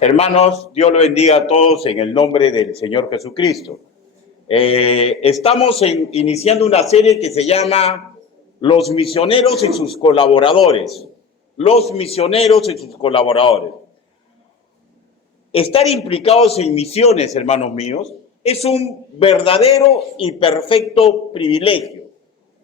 Hermanos, Dios lo bendiga a todos en el nombre del Señor Jesucristo. Estamos iniciando una serie que se llama Los misioneros y sus colaboradores. Los misioneros y sus colaboradores. Estar implicados en misiones, hermanos míos, es un verdadero y perfecto privilegio.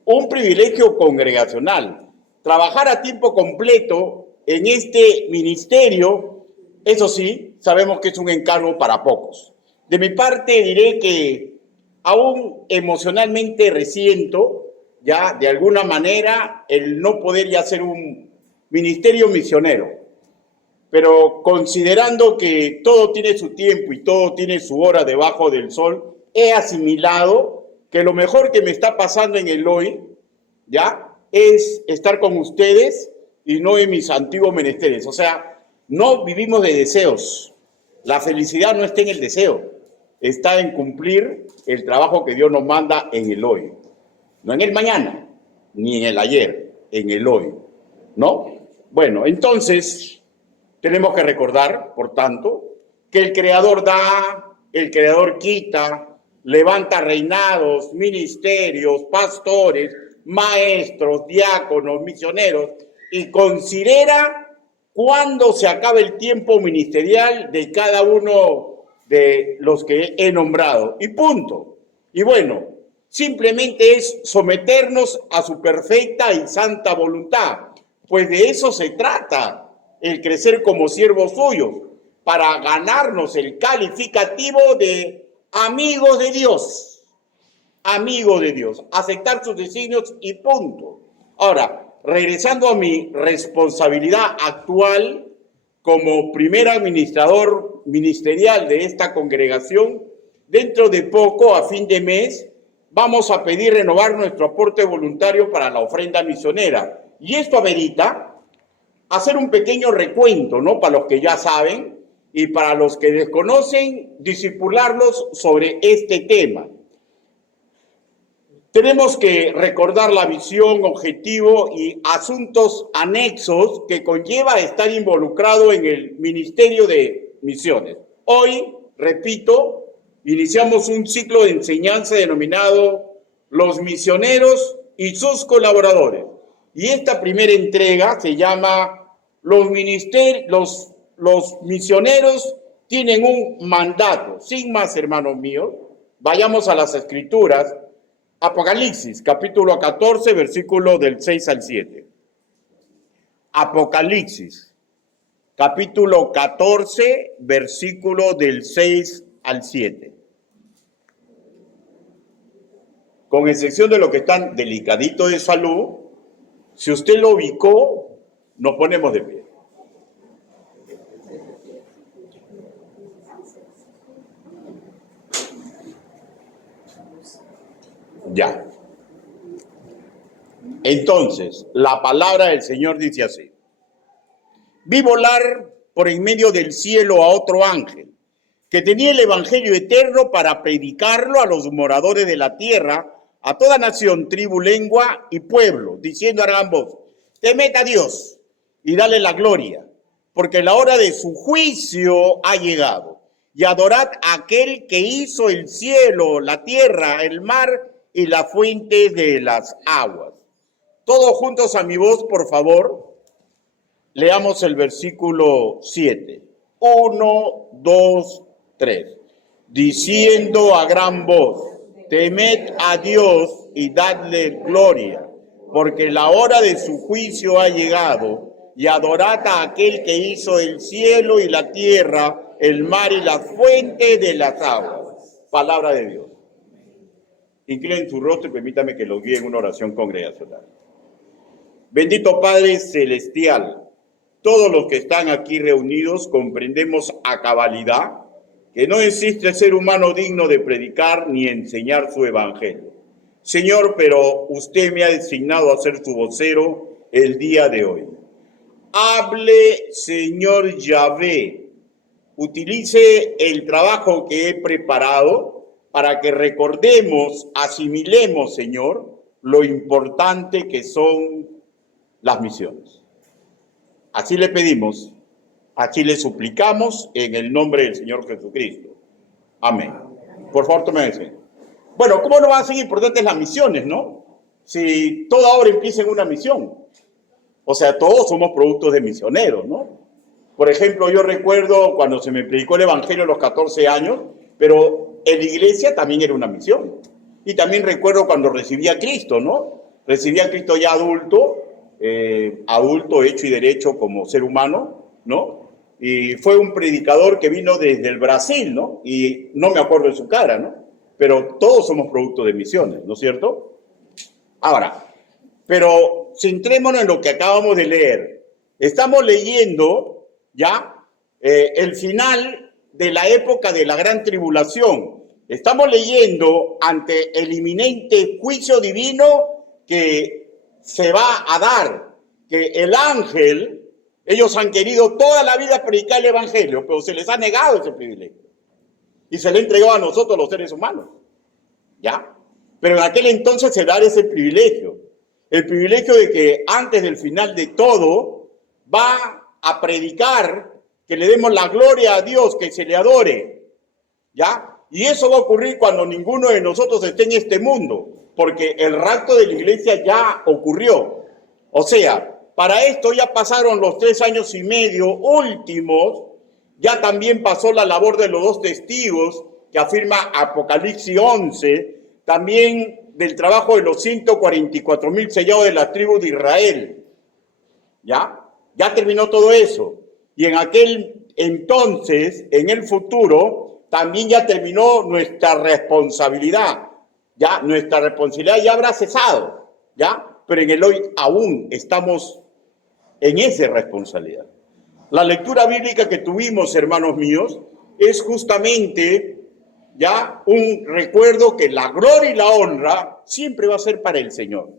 Un privilegio congregacional. Trabajar a tiempo completo en este ministerio, eso sí, sabemos que es un encargo para pocos. De mi parte diré que aún emocionalmente resiento, ya de alguna manera, el no poder ya ser un ministerio misionero. Pero considerando que todo tiene su tiempo y todo tiene su hora debajo del sol, he asimilado que lo mejor que me está pasando en el hoy, ya, es estar con ustedes y no en mis antiguos menesteres. O sea, no vivimos de deseos. La felicidad no está en el deseo, está en cumplir el trabajo que Dios nos manda en el hoy. No en el mañana, ni en el ayer, en el hoy. ¿No? Bueno, entonces tenemos que recordar, por tanto, que el Creador da, el Creador quita, levanta reinados, ministerios, pastores, maestros, diáconos, misioneros, y considera cuándo se acaba el tiempo ministerial de cada uno de los que he nombrado. Y punto. Y bueno, simplemente es someternos a su perfecta y santa voluntad, pues de eso se trata el crecer como siervos suyos, para ganarnos el calificativo de amigos de Dios. Amigos de Dios. Aceptar sus designios y punto. Ahora, regresando a mi responsabilidad actual como primer administrador ministerial de esta congregación, dentro de poco, a fin de mes, vamos a pedir renovar nuestro aporte voluntario para la ofrenda misionera. Y esto amerita hacer un pequeño recuento, ¿no? Para los que ya saben y para los que desconocen, discipularlos sobre este tema. Tenemos que recordar la visión, objetivo y asuntos anexos que conlleva estar involucrado en el Ministerio de Misiones. Hoy, repito, iniciamos un ciclo de enseñanza denominado Los misioneros y sus colaboradores. Y esta primera entrega se llama los misioneros tienen un mandato. Sin más, hermanos míos, vayamos a las Escrituras. Apocalipsis, capítulo 14, versículo del 6 al 7. Apocalipsis, capítulo 14, versículo del 6 al 7. Con excepción de los que están delicaditos de salud, si usted lo ubicó, nos ponemos de pie. Ya. Entonces, la palabra del Señor dice así. Vi volar por en medio del cielo a otro ángel, que tenía el evangelio eterno para predicarlo a los moradores de la tierra, a toda nación, tribu, lengua y pueblo, diciendo a gran voz, temed a Dios y dale la gloria, porque la hora de su juicio ha llegado. Y adorad a aquel que hizo el cielo, la tierra, el mar y la fuente de las aguas. Todos juntos a mi voz, por favor, leamos el versículo 7. 1, 2, 3. Diciendo a gran voz, temed a Dios y dadle gloria, porque la hora de su juicio ha llegado, y adorad a aquel que hizo el cielo y la tierra, el mar y la fuente de las aguas. Palabra de Dios. Inclinen su rostro y permítame que los guíe en una oración congregacional. Bendito Padre Celestial, todos los que están aquí reunidos comprendemos a cabalidad que no existe ser humano digno de predicar ni enseñar su evangelio. Señor, pero usted me ha designado a ser su vocero el día de hoy. Hable, Señor Yahvé, utilice el trabajo que he preparado para que recordemos, asimilemos, Señor, lo importante que son las misiones. Así le pedimos Así le suplicamos en el nombre del Señor Jesucristo. Amén. Por favor, tomen ese. Bueno, ¿cómo no van a ser importantes las misiones, no? Si toda obra empieza en una misión. O sea, todos somos productos de misioneros, ¿no? Por ejemplo, yo recuerdo cuando se me predicó el Evangelio a los 14 años, pero en la iglesia también era una misión. Y también recuerdo cuando recibí a Cristo, ¿no? Recibí a Cristo ya adulto, adulto hecho y derecho como ser humano, ¿no? Y fue un predicador que vino desde el Brasil, ¿no? Y no me acuerdo de su cara, ¿no? Pero todos somos productos de misiones, ¿no es cierto? Ahora, pero centrémonos en lo que acabamos de leer. Estamos leyendo ya el final de la época de la gran tribulación. Estamos leyendo ante el inminente juicio divino que se va a dar, que el ángel, ellos han querido toda la vida predicar el evangelio, pero se les ha negado ese privilegio. Y se le ha entregado a nosotros los seres humanos. ¿Ya? Pero en aquel entonces se da ese privilegio. El privilegio de que antes del final de todo va a predicar que le demos la gloria a Dios, que se le adore. ¿Ya? Y eso va a ocurrir cuando ninguno de nosotros esté en este mundo, porque el rapto de la iglesia ya ocurrió. O sea, para esto ya pasaron los 3 años y medio últimos, ya también pasó la labor de los 2 testigos que afirma Apocalipsis 11, también del trabajo de los 144,000 sellados de la tribu de Israel. ¿Ya? Ya terminó todo eso. Y en aquel entonces, en el futuro, también ya terminó nuestra responsabilidad. Ya, nuestra responsabilidad ya habrá cesado. ¿Ya? Pero en el hoy aún estamos en esa responsabilidad. La lectura bíblica que tuvimos, hermanos míos, es justamente ya un recuerdo que la gloria y la honra siempre va a ser para el Señor.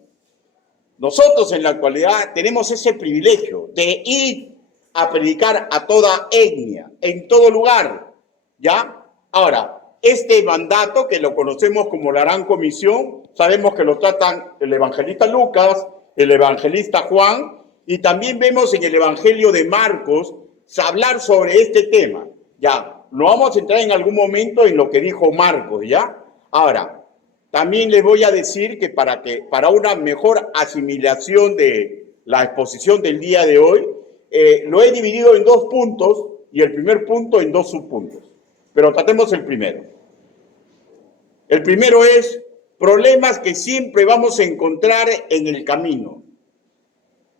Nosotros en la actualidad tenemos ese privilegio de ir a predicar a toda etnia, en todo lugar, ¿ya? Ahora, este mandato que lo conocemos como la Gran Comisión, sabemos que lo tratan el evangelista Lucas, el evangelista Juan, y también vemos en el Evangelio de Marcos hablar sobre este tema, ¿ya? No vamos a entrar en algún momento en lo que dijo Marcos, ¿ya? Ahora, también les voy a decir que para una mejor asimilación de la exposición del día de hoy, lo he dividido en 2 puntos y el primer punto en 2 subpuntos. Pero tratemos el primero. El primero es problemas que siempre vamos a encontrar en el camino.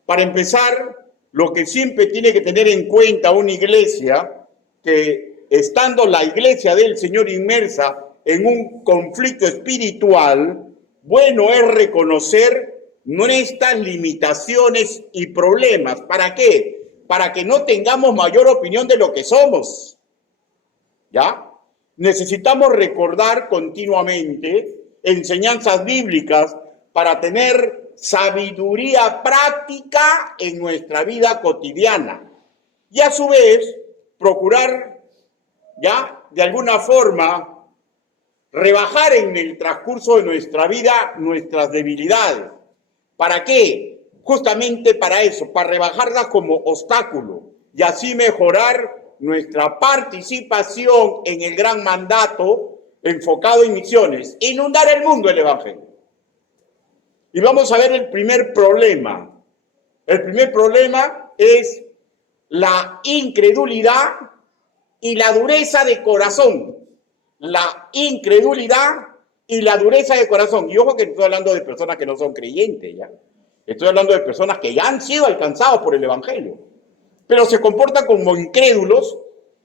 Para empezar, lo que siempre tiene que tener en cuenta una iglesia, que estando la iglesia del Señor inmersa en un conflicto espiritual, bueno es reconocer nuestras limitaciones y problemas. ¿Para qué? Para que no tengamos mayor opinión de lo que somos. ¿Ya? Necesitamos recordar continuamente enseñanzas bíblicas para tener sabiduría práctica en nuestra vida cotidiana. Y a su vez, procurar, ¿ya? De alguna forma, rebajar en el transcurso de nuestra vida nuestras debilidades. ¿Para qué? Justamente para eso, para rebajarlas como obstáculo y así mejorar nuestra participación en el gran mandato enfocado en misiones, inundar el mundo del evangelio. Y vamos a ver el primer problema. El primer problema es la incredulidad y la dureza de corazón. La incredulidad y la dureza de corazón. Y ojo que estoy hablando de personas que no son creyentes, ¿ya? Estoy hablando de personas que ya han sido alcanzados por el evangelio, pero se comportan como incrédulos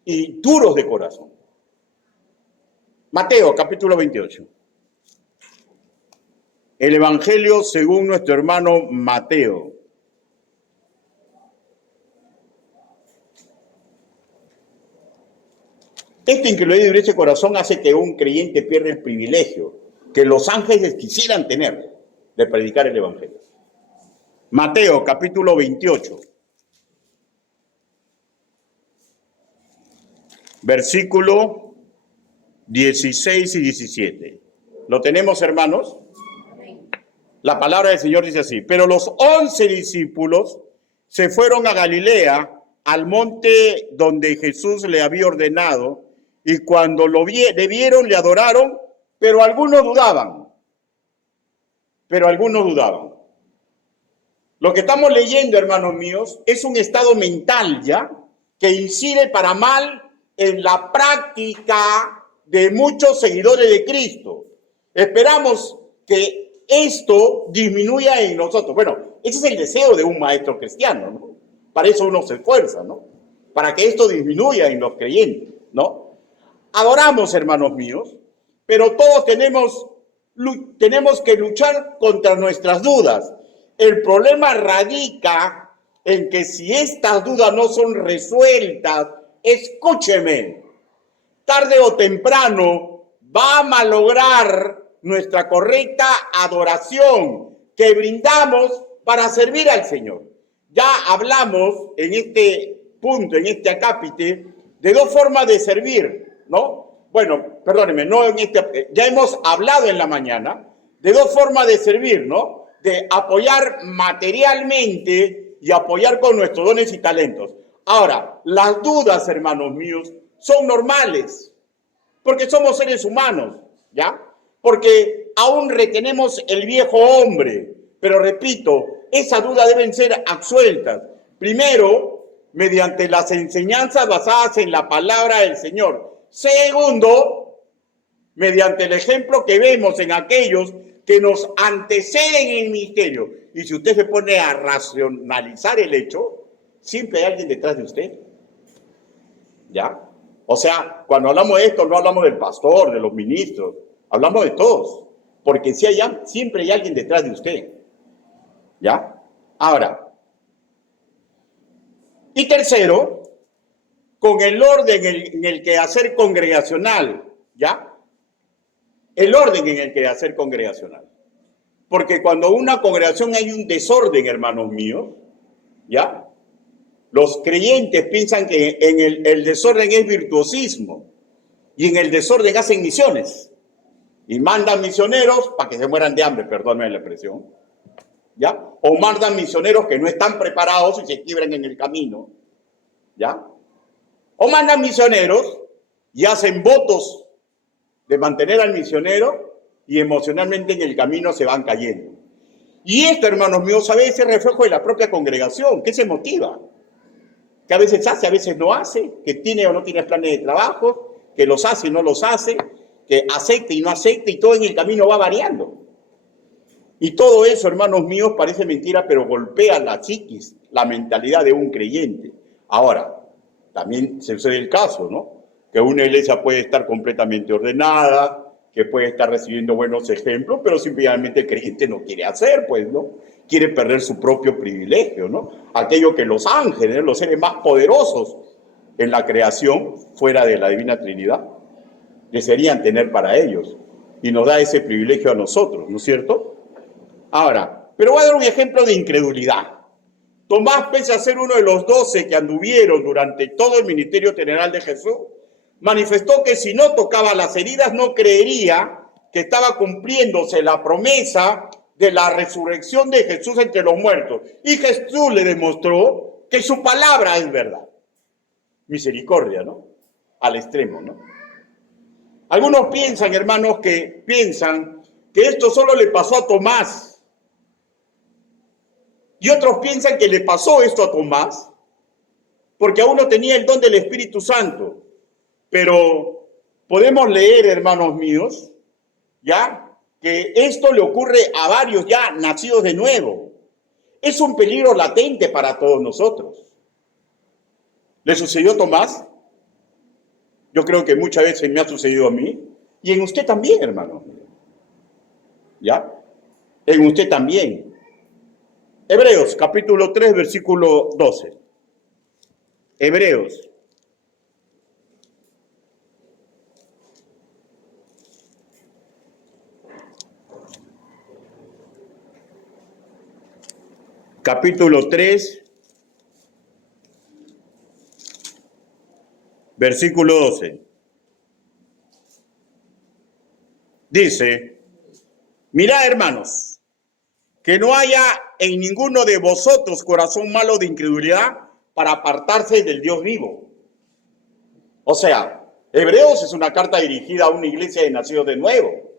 y duros de corazón. Mateo, capítulo 28. El evangelio según nuestro hermano Mateo. Esta incredulidad y dureza de corazón hace que un creyente pierda el privilegio que los ángeles quisieran tener de predicar el evangelio. Mateo, capítulo 28. Versículo 16 y 17. ¿Lo tenemos, hermanos? La palabra del Señor dice así: pero los 11 discípulos se fueron a Galilea, al monte donde Jesús le había ordenado, y cuando le vieron, le adoraron, pero algunos dudaban. Lo que estamos leyendo, hermanos míos, es un estado mental, ¿ya?, que incide para mal en la práctica de muchos seguidores de Cristo. Esperamos que esto disminuya en nosotros. Bueno, ese es el deseo de un maestro cristiano, ¿no? Para eso uno se esfuerza, ¿no? Para que esto disminuya en los creyentes, ¿no? Adoramos, hermanos míos, pero todos tenemos que luchar contra nuestras dudas. El problema radica en que si estas dudas no son resueltas, escúcheme, tarde o temprano va a malograr nuestra correcta adoración que brindamos para servir al Señor. Ya hablamos en este punto, en este acápite, de dos formas de servir, ¿no? Bueno, perdónenme, ya hemos hablado en la mañana de dos formas de servir, ¿no? De apoyar materialmente y apoyar con nuestros dones y talentos. Ahora, las dudas, hermanos míos, son normales, porque somos seres humanos, ¿ya? Porque aún retenemos el viejo hombre, pero repito, esas dudas deben ser absueltas. Primero, mediante las enseñanzas basadas en la palabra del Señor. Segundo, mediante el ejemplo que vemos en aquellos que nos anteceden en el ministerio. Y si usted se pone a racionalizar el hecho, siempre hay alguien detrás de usted. ¿Ya? O sea, cuando hablamos de esto, no hablamos del pastor, de los ministros, hablamos de todos. Porque siempre hay alguien detrás de usted. ¿Ya? Ahora, y tercero, con el orden en el quehacer congregacional, ¿ya? El orden en el quehacer congregacional. Porque cuando una congregación hay un desorden, hermanos míos, ¿ya? Los creyentes piensan que en el desorden es virtuosismo y en el desorden hacen misiones y mandan misioneros para que se mueran de hambre, perdónenme la expresión, ¿ya? O mandan misioneros que no están preparados y se quiebran en el camino, ¿ya? O mandan misioneros y hacen votos de mantener al misionero y emocionalmente en el camino se van cayendo. Y esto, hermanos míos, a veces es reflejo de la propia congregación, que se motiva, que a veces hace, a veces no hace, que tiene o no tiene planes de trabajo, que los hace y no los hace, que acepte y no acepte, y todo en el camino va variando. Y todo eso, hermanos míos, parece mentira, pero golpea la psiquis, la mentalidad de un creyente. Ahora, también se sucede el caso, ¿no? Que una iglesia puede estar completamente ordenada, que puede estar recibiendo buenos ejemplos, pero simplemente el creyente no quiere hacer, pues, ¿no? Quiere perder su propio privilegio, ¿no? Aquello que los ángeles, los seres más poderosos en la creación, fuera de la Divina Trinidad, desearían tener para ellos. Y nos da ese privilegio a nosotros, ¿no es cierto? Ahora, pero voy a dar un ejemplo de incredulidad. Tomás, pese a ser uno de los 12 que anduvieron durante todo el ministerio general de Jesús, manifestó que si no tocaba las heridas no creería que estaba cumpliéndose la promesa de la resurrección de Jesús entre los muertos. Y Jesús le demostró que su palabra es verdad. Misericordia, ¿no? Al extremo, ¿no? Algunos piensan, hermanos, que esto solo le pasó a Tomás. Y otros piensan que le pasó esto a Tomás porque aún no tenía el don del Espíritu Santo. Pero podemos leer, hermanos míos, ya, que esto le ocurre a varios ya nacidos de nuevo. Es un peligro latente para todos nosotros. ¿Le sucedió a Tomás? Yo creo que muchas veces me ha sucedido a mí. Y en usted también, hermano. ¿Ya? En usted también. Hebreos, capítulo 3, versículo 12. Hebreos. Capítulo 3, versículo 12. Dice, mirad, hermanos, que no haya en ninguno de vosotros corazón malo de incredulidad para apartarse del Dios vivo. O sea, Hebreos es una carta dirigida a una iglesia de nacidos de nuevo.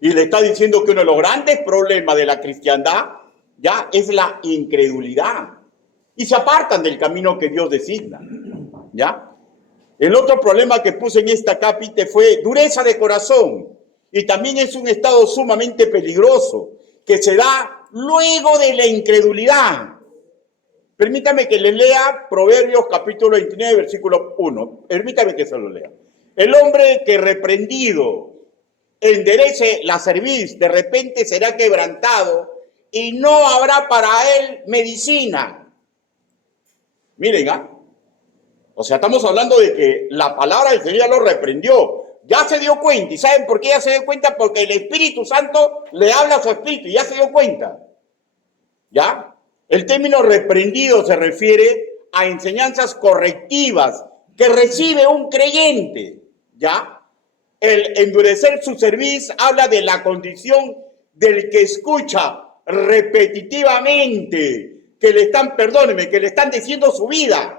Y le está diciendo que uno de los grandes problemas de la cristiandad ya es la incredulidad. Y se apartan del camino que Dios designa. ¿Ya? El otro problema que puse en esta cápite fue dureza de corazón. Y también es un estado sumamente peligroso que se da luego de la incredulidad. Permítame que le lea Proverbios capítulo 29, versículo 1. Permítame que se lo lea. El hombre que reprendido enderece la cerviz, de repente será quebrantado y no habrá para él medicina. Miren, o sea, estamos hablando de que la palabra del Señor ya lo reprendió. Ya se dio cuenta. ¿Y saben por qué ya se dio cuenta? Porque el Espíritu Santo le habla a su espíritu y ya se dio cuenta. ¿Ya? El término reprendido se refiere a enseñanzas correctivas que recibe un creyente. ¿Ya? El endurecer su cerviz habla de la condición del que escucha repetitivamente que le están, perdónenme, que le están diciendo su vida.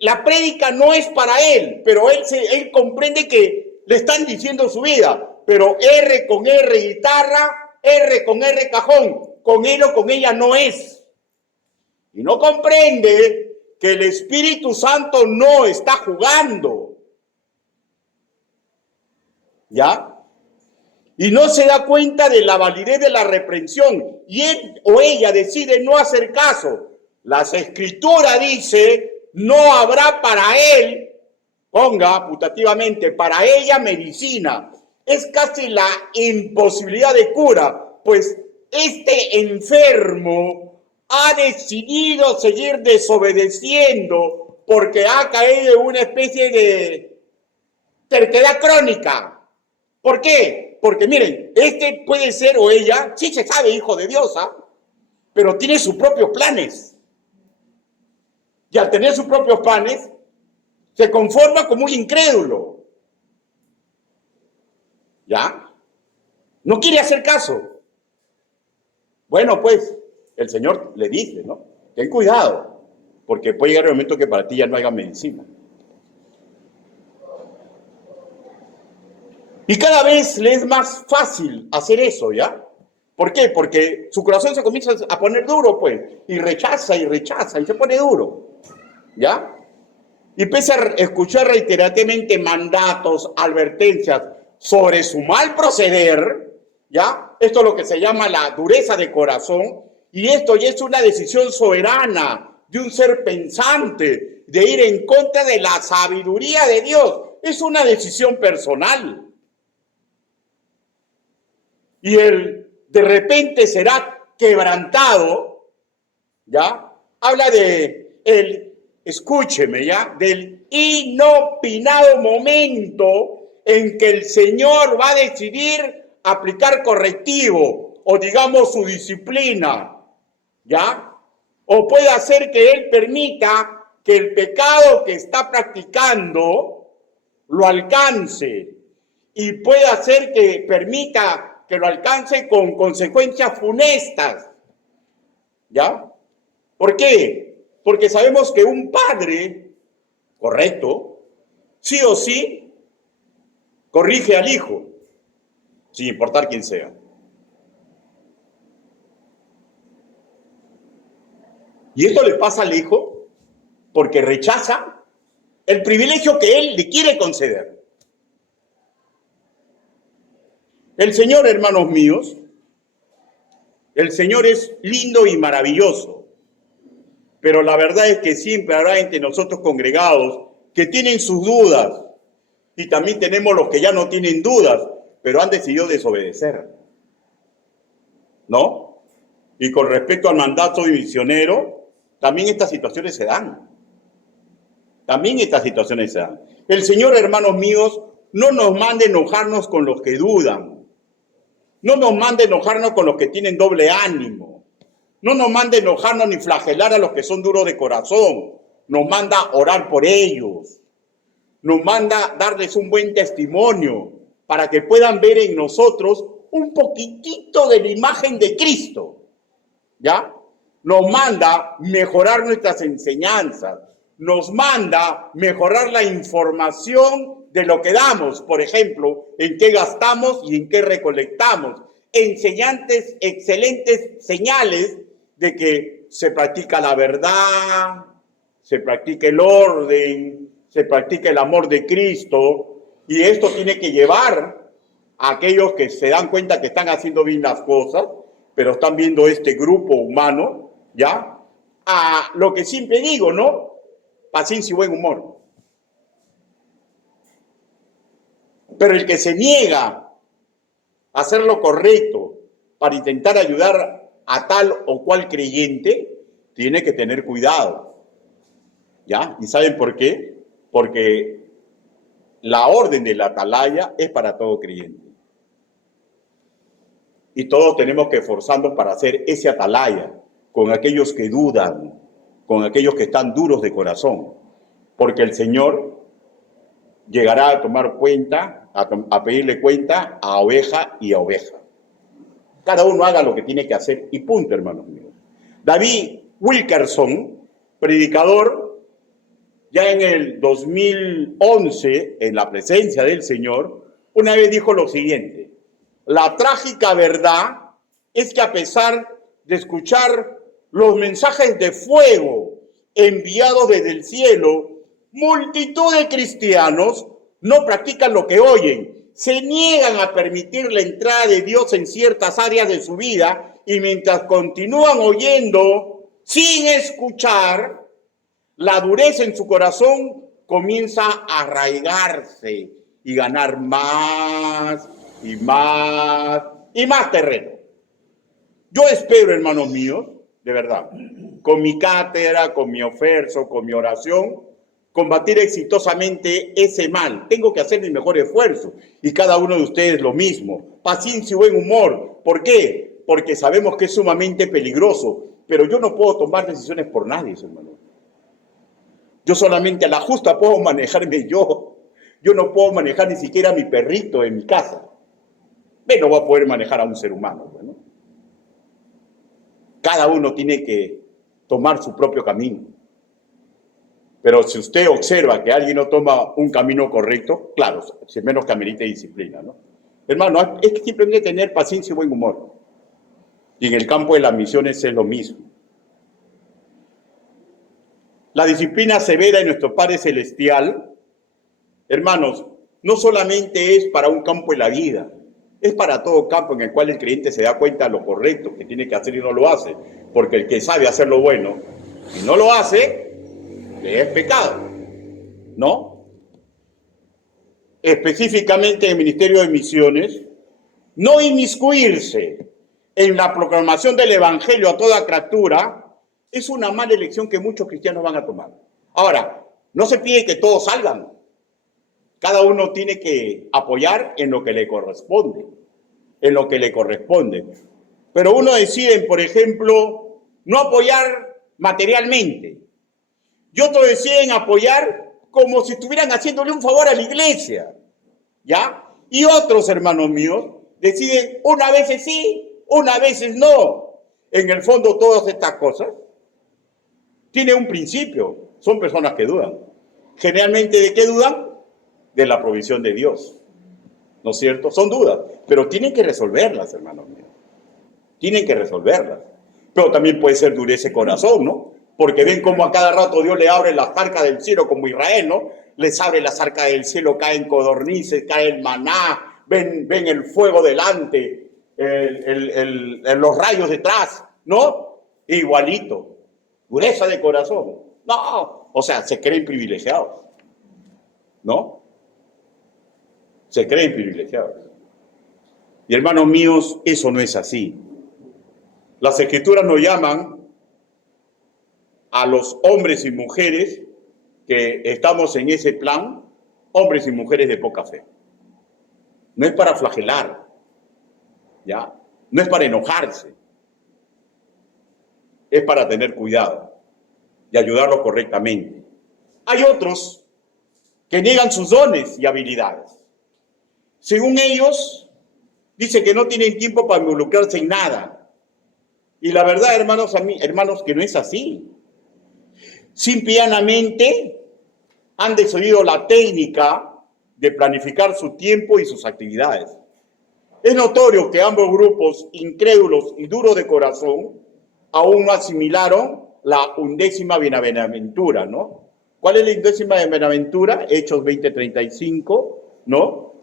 La prédica no es para él, pero él comprende que le están diciendo su vida. Pero R con R guitarra, R con R cajón, con él o con ella no es. Y no comprende que el Espíritu Santo no está jugando. ¿Ya? Y no se da cuenta de la validez de la reprensión. Y él o ella decide no hacer caso. Las Escrituras dice, no habrá para él, ponga putativamente, para ella medicina. Es casi la imposibilidad de cura, pues este enfermo ha decidido seguir desobedeciendo porque ha caído en una especie de terquedad crónica. ¿Por qué? Porque miren, este puede ser o ella, sí se sabe hijo de Dios, pero tiene sus propios planes. Y al tener sus propios planes, se conforma como un incrédulo. ¿Ya? No quiere hacer caso. Bueno, pues, el Señor le dice, ¿no? Ten cuidado, porque puede llegar el momento que para ti ya no haya medicina. Y cada vez le es más fácil hacer eso, ¿ya? ¿Por qué? Porque su corazón se comienza a poner duro, pues, y rechaza, y se pone duro. ¿Ya? Y empieza a escuchar reiterativamente mandatos, advertencias sobre su mal proceder, ¿ya? Esto es lo que se llama la dureza de corazón, y esto ya es una decisión soberana de un ser pensante, de ir en contra de la sabiduría de Dios. Es una decisión personal. Y él de repente será quebrantado, ¿ya? Habla de escúcheme, ¿ya? Del inopinado momento en que el Señor va a decidir aplicar correctivo o digamos su disciplina, ¿ya? O puede hacer que Él permita que el pecado que está practicando lo alcance y puede hacer que permita que lo alcance con consecuencias funestas, ¿ya? ¿Por qué? Porque sabemos que un padre, correcto, sí o sí, corrige al hijo, sin importar quién sea. Y esto le pasa al hijo porque rechaza el privilegio que él le quiere conceder. El Señor, hermanos míos, el Señor es lindo y maravilloso. Pero la verdad es que siempre habrá entre nosotros congregados que tienen sus dudas. Y también tenemos los que ya no tienen dudas, pero han decidido desobedecer. ¿No? Y con respecto al mandato misionero, también estas situaciones se dan. El Señor, hermanos míos, no nos manda enojarnos con los que dudan. No nos manda enojarnos con los que tienen doble ánimo. No nos manda enojarnos ni flagelar a los que son duros de corazón. Nos manda orar por ellos. Nos manda darles un buen testimonio para que puedan ver en nosotros un poquitito de la imagen de Cristo. ¿Ya? nos manda mejorar nuestras enseñanzas, nos manda mejorar la información de lo que damos, por ejemplo, en qué gastamos y en qué recolectamos. Enseñantes, excelentes señales de que se practica la verdad, se practica el orden, se practica el amor de Cristo, y esto tiene que llevar a aquellos que se dan cuenta que están haciendo bien las cosas, pero están viendo este grupo humano, ¿ya? A lo que siempre digo, ¿no? Paciencia y buen humor. Pero el que se niega a hacer lo correcto para intentar ayudar a tal o cual creyente, tiene que tener cuidado. ¿Ya? ¿Y saben por qué? Porque la orden de la atalaya es para todo creyente. Y todos tenemos que esforzarnos para hacer ese atalaya con aquellos que dudan, con aquellos que están duros de corazón. Porque el Señor llegará a tomar cuenta, a pedirle cuenta a oveja y a oveja. Cada uno haga lo que tiene que hacer y punto, hermanos míos. David Wilkerson, predicador, ya en el 2011, en la presencia del Señor, una vez dijo lo siguiente: la trágica verdad es que a pesar de escuchar los mensajes de fuego enviados desde el cielo, multitud de cristianos no practican lo que oyen, se niegan a permitir la entrada de Dios en ciertas áreas de su vida y mientras continúan oyendo sin escuchar, la dureza en su corazón comienza a arraigarse y ganar más y más y más terreno. Yo espero, hermanos míos, de verdad, con mi cátedra, con mi esfuerzo, con mi oración, combatir exitosamente ese mal. Tengo que hacer mi mejor esfuerzo y cada uno de ustedes lo mismo. Paciencia y buen humor. ¿Por qué? Porque sabemos que es sumamente peligroso, pero yo no puedo tomar decisiones por nadie, hermano. Yo solamente a la justa puedo manejarme yo. Yo no puedo manejar ni siquiera a mi perrito en mi casa. No va a poder manejar a un ser humano, ¿no? Cada uno tiene que tomar su propio camino. Pero si usted observa que alguien no toma un camino correcto, claro, si menos que amerite disciplina, ¿no? Hermano, es que simplemente tener paciencia y buen humor. Y en el campo de las misiones es lo mismo. La disciplina severa de nuestro Padre Celestial, hermanos, no solamente es para un campo de la vida, es para todo campo en el cual el creyente se da cuenta de lo correcto que tiene que hacer y no lo hace. Porque el que sabe hacer lo bueno y no lo hace, le es pecado, ¿no? Específicamente en el Ministerio de Misiones, no inmiscuirse en la proclamación del Evangelio a toda criatura es una mala elección que muchos cristianos van a tomar. Ahora, no se pide que todos salgan. Cada uno tiene que apoyar en lo que le corresponde, en lo que le corresponde. Pero uno decide, por ejemplo, no apoyar materialmente. Y otros deciden apoyar como si estuvieran haciéndole un favor a la iglesia, ¿ya? Y otros, hermanos míos, deciden unas veces sí, unas veces no. En el fondo, todas estas cosas tienen un principio. Son personas que dudan. Generalmente, ¿de qué dudan? De la provisión de Dios. ¿No es cierto? Son dudas, pero tienen que resolverlas, hermanos míos. Tienen que resolverlas. Pero también puede ser dureza de corazón, ¿no? Porque ven cómo a cada rato Dios le abre las arcas del cielo, como Israel, ¿no? Les abre las arcas del cielo, caen codornices, cae el maná, ven el fuego delante, los rayos detrás, ¿no? Igualito. Dureza de corazón. No, o sea, se creen privilegiados, ¿no? Se creen privilegiados. Y hermanos míos, eso no es así. Las Escrituras nos llaman a los hombres y mujeres que estamos en ese plan, hombres y mujeres de poca fe. No es para flagelar, ¿ya? No es para enojarse. Es para tener cuidado y ayudarlos correctamente. Hay otros que niegan sus dones y habilidades. Según ellos, dice que no tienen tiempo para involucrarse en nada. Y la verdad, hermanos, que no es así. Simplemente han desoído la técnica de planificar su tiempo y sus actividades. Es notorio que ambos grupos, incrédulos y duros de corazón, aún no asimilaron la 11ª bienaventura, ¿no? ¿Cuál es la 11ª bienaventura? Hechos 20:35, ¿no?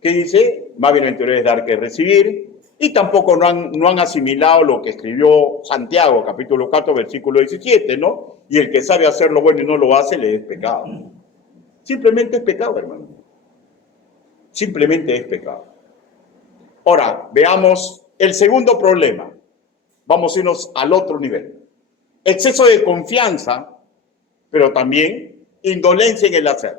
Que dice, más bienaventurado es dar que recibir, y tampoco no han asimilado lo que escribió Santiago, capítulo 4, versículo 17, ¿no? Y el que sabe hacer lo bueno y no lo hace, le es pecado. Simplemente es pecado, hermano. Simplemente es pecado. Ahora, veamos el segundo problema. Vamos a irnos al otro nivel. Exceso de confianza, pero también indolencia en el hacer.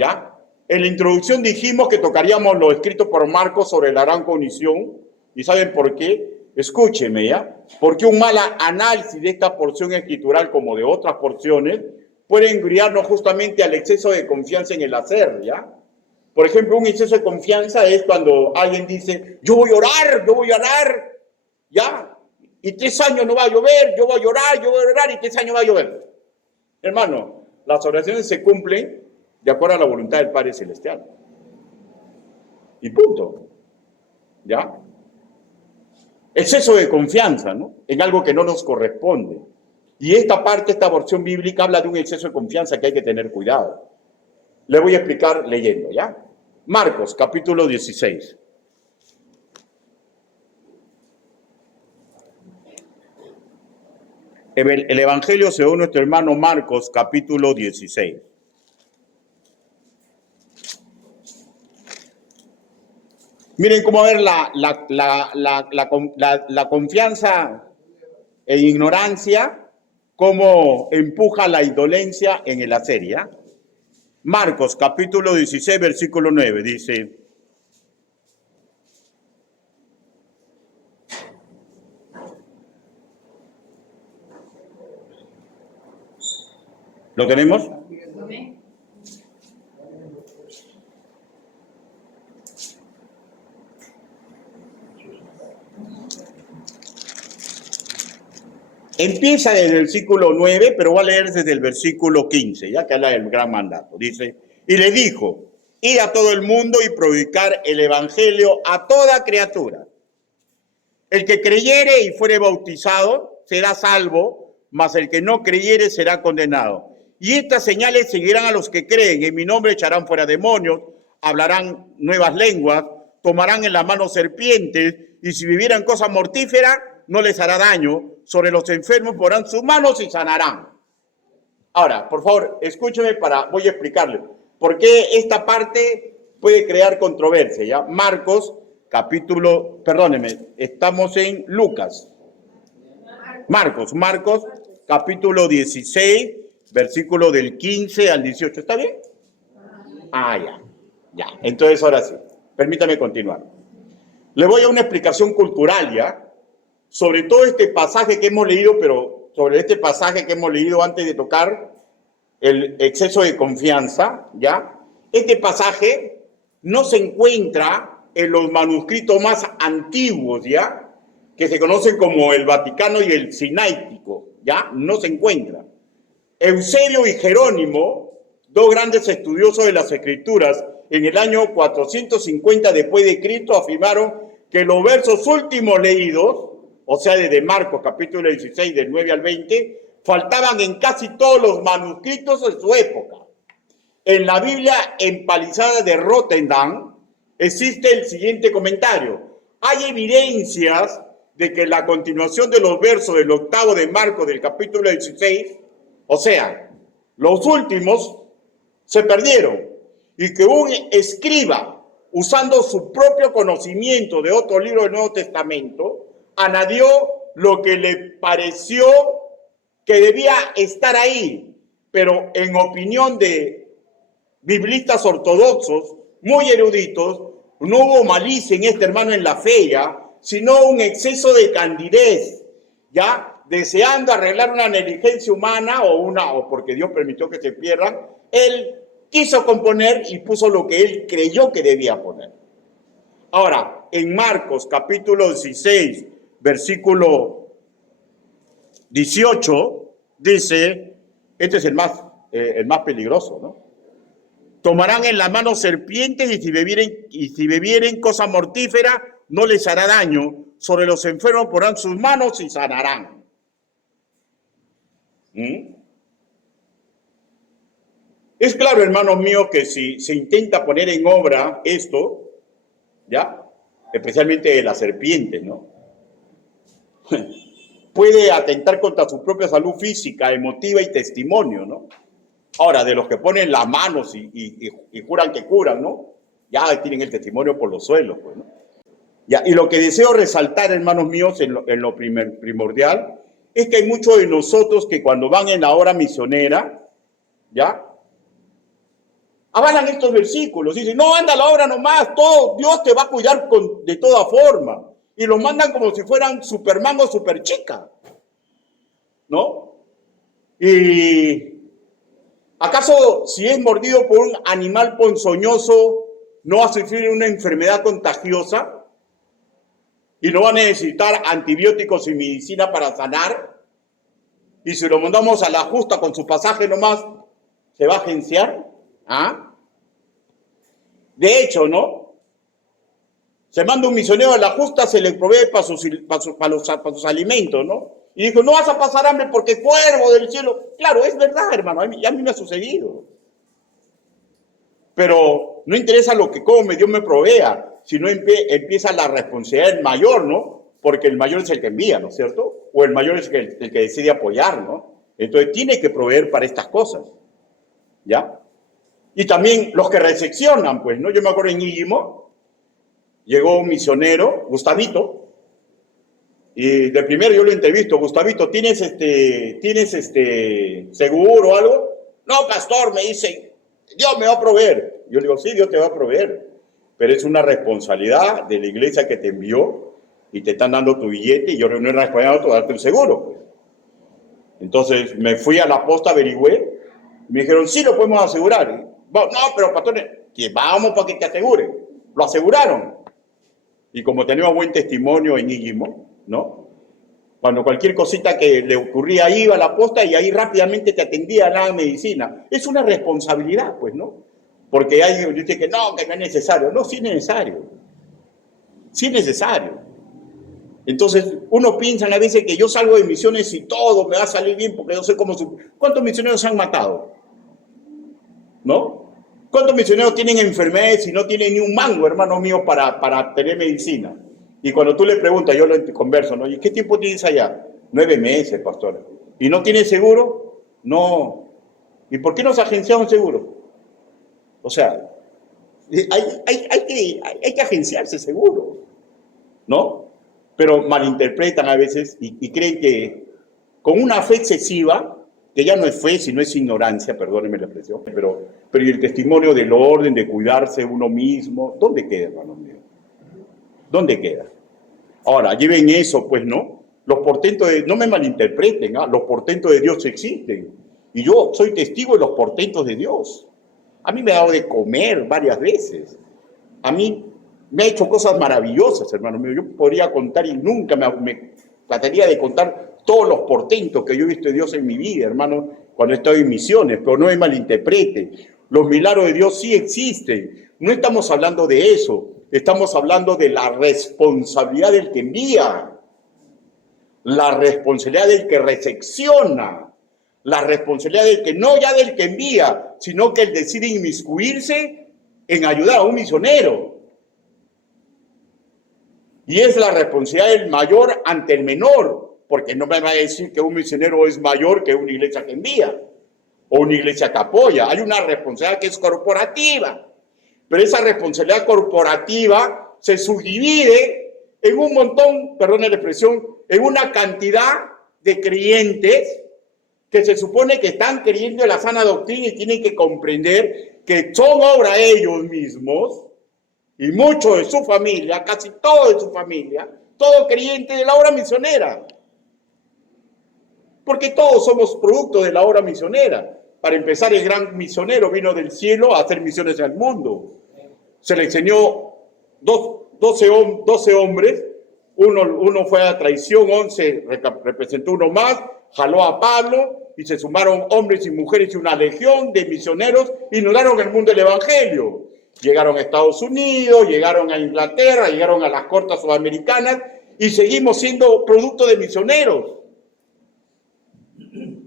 ¿Ya? En la introducción dijimos que tocaríamos lo escrito por Marcos sobre la gran comisión. ¿Y saben por qué? Escúcheme, ¿ya? Porque un mal análisis de esta porción escritural, como de otras porciones, puede guiarnos justamente al exceso de confianza en el hacer, ¿ya? Por ejemplo, un exceso de confianza es cuando alguien dice, yo voy a orar, ¿ya? Y 3 años no va a llover, yo voy a orar y 3 años va a llover. Hermano, las oraciones se cumplen de acuerdo a la voluntad del Padre Celestial. Y punto. ¿Ya? Exceso de confianza, ¿no? En algo que no nos corresponde. Y esta porción bíblica habla de un exceso de confianza que hay que tener cuidado. Le voy a explicar leyendo, ¿ya? Marcos, capítulo 16. El Evangelio según nuestro hermano Marcos, capítulo 16. Miren cómo ver la confianza e ignorancia, cómo empuja la indolencia en el hacer, ¿ya? Marcos, capítulo 16, versículo 9, dice: ¿Lo tenemos? Empieza desde el versículo 9, pero voy a leer desde el versículo 15, ya que habla del gran mandato. Dice, y le dijo, id a todo el mundo y predicar el evangelio a toda criatura. El que creyere y fuere bautizado será salvo, mas el que no creyere será condenado. Y estas señales seguirán a los que creen. En mi nombre echarán fuera demonios, hablarán nuevas lenguas, tomarán en la mano serpientes, y si vivieran cosa mortífera, no les hará daño. Sobre los enfermos porán sus manos y sanarán. Ahora, por favor, escúcheme voy a explicarle por qué esta parte puede crear controversia, ¿ya? Marcos, estamos en Lucas. Marcos, capítulo 16, versículo del 15 al 18. ¿Está bien? Ya. Entonces, ahora sí, permítame continuar. Le voy a una explicación cultural, ¿ya? Sobre todo este pasaje que hemos leído, pero sobre este pasaje que hemos leído antes de tocar el exceso de confianza, ¿ya? Este pasaje no se encuentra en los manuscritos más antiguos, ¿ya? Que se conocen como el Vaticano y el Sinaítico, ¿ya? No se encuentra. Eusebio y Jerónimo, dos grandes estudiosos de las Escrituras, en el año 450 después de Cristo, afirmaron que los versos últimos leídos, o sea, desde Marcos capítulo 16, del 9 al 20, faltaban en casi todos los manuscritos de su época. En la Biblia empalizada de Rotterdam existe el siguiente comentario. Hay evidencias de que la continuación de los versos del 8 de Marcos del capítulo 16, o sea, los últimos, se perdieron, y que un escriba, usando su propio conocimiento de otro libro del Nuevo Testamento, añadió lo que le pareció que debía estar ahí, pero en opinión de biblistas ortodoxos, muy eruditos, no hubo malicia en este hermano en la fe, ¿ya? Sino un exceso de candidez, ¿ya? Deseando arreglar una negligencia humana o porque Dios permitió que se pierdan, él quiso componer y puso lo que él creyó que debía poner. Ahora, en Marcos capítulo 16, versículo 18, dice, este es el más peligroso, ¿no? Tomarán en la mano serpientes y si bebieren cosa mortífera, no les hará daño. Sobre los enfermos pondrán sus manos y sanarán. Es claro, hermanos míos, que si se intenta poner en obra esto, ¿ya? Especialmente de la serpiente, ¿no? Puede atentar contra su propia salud física, emotiva y testimonio, ¿no? Ahora, de los que ponen las manos y juran que curan, ¿no? Ya tienen el testimonio por los suelos, pues, ¿no? Ya, y lo que deseo resaltar, hermanos míos, en lo primordial, es que hay muchos de nosotros que cuando van en la obra misionera, ¿ya? Avalan estos versículos, dicen, no, anda a la obra nomás, todo, Dios te va a cuidar de toda forma. Y los mandan como si fueran Superman o Superchica, ¿no? Y ¿acaso si es mordido por un animal ponzoñoso no va a sufrir una enfermedad contagiosa? ¿Y no va a necesitar antibióticos y medicina para sanar? Y si lo mandamos a la justa con su pasaje nomás, ¿se va a agenciar? ¿Ah? De hecho, ¿no? Se manda un misionero a la justa, se le provee para sus alimentos, ¿no? Y dijo, no vas a pasar hambre porque cuervo del cielo. Claro, es verdad, hermano, a mí me ha sucedido. Pero no interesa lo que come, Dios me provea, sino empieza la responsabilidad del mayor, ¿no? Porque el mayor es el que envía, ¿no es cierto? O el mayor es el que decide apoyar, ¿no? Entonces tiene que proveer para estas cosas, ¿ya? Y también los que recepcionan, pues, ¿no? Yo me acuerdo en Íguimo, llegó un misionero, Gustavito, y de primero yo lo entrevisto, Gustavito, ¿tienes seguro o algo? No, pastor, me dice, Dios me va a proveer. Yo le digo, sí, Dios te va a proveer, pero es una responsabilidad de la iglesia que te envió y te están dando tu billete y yo no he responsabilidad de darte un seguro, pues. Entonces me fui a la posta, averigüé, me dijeron, sí, lo podemos asegurar. No, pero pastor, que vamos para que te aseguren. Lo aseguraron. Y como tenemos buen testimonio en Íguimo, ¿no? Cuando cualquier cosita que le ocurría iba a la posta y ahí rápidamente te atendía la medicina. Es una responsabilidad, pues, ¿no? Porque hay dice que no es necesario. No, sí es necesario. Sí es necesario. Entonces, uno piensa a veces que yo salgo de misiones y todo me va a salir bien porque yo sé cómo... ¿Cuántos misioneros se han matado? ¿No? ¿Cuántos misioneros tienen enfermedades y no tienen ni un mango, hermano mío, para tener medicina? Y cuando tú le preguntas, yo lo converso, ¿no? ¿Y qué tiempo tienes allá? 9 meses, pastor. ¿Y no tienes seguro? No. ¿Y por qué no se ha agenciado un seguro? O sea, hay que agenciarse seguro, ¿no? Pero malinterpretan a veces y creen que con una fe excesiva, que ya no es fe, sino es ignorancia, perdónenme la expresión, pero y el testimonio del orden, de cuidarse uno mismo, ¿dónde queda, hermano mío? ¿Dónde queda? Ahora, lleven eso, pues, ¿no? Los portentos no me malinterpreten, ¿ah? Los portentos de Dios existen. Y yo soy testigo de los portentos de Dios. A mí me ha dado de comer varias veces. A mí me ha hecho cosas maravillosas, hermano mío. Yo podría contar y nunca me trataría de contar todos los portentos que yo he visto de Dios en mi vida, hermano, cuando he estado en misiones, pero no me malinterprete. Los milagros de Dios sí existen. No estamos hablando de eso. Estamos hablando de la responsabilidad del que envía, la responsabilidad del que recepciona, la responsabilidad del que no ya del que envía, sino que él decide inmiscuirse en ayudar a un misionero. Y es la responsabilidad del mayor ante el menor, porque no me va a decir que un misionero es mayor que una iglesia que envía o una iglesia que apoya. Hay una responsabilidad que es corporativa. Pero esa responsabilidad corporativa se subdivide en un montón, perdón la expresión, en una cantidad de creyentes que se supone que están creyendo en la sana doctrina y tienen que comprender que son obra ellos mismos y muchos de su familia, casi todo de su familia, todo creyente de la obra misionera. Porque todos somos producto de la obra misionera. Para empezar, el gran misionero vino del cielo a hacer misiones al mundo. Se le enseñó 12 hombres, Uno fue a traición, 11 representó uno más, jaló a Pablo y se sumaron hombres y mujeres y una legión de misioneros, inundaron el mundo del evangelio. Llegaron a Estados Unidos, llegaron a Inglaterra, llegaron a las cortes sudamericanas y seguimos siendo producto de misioneros.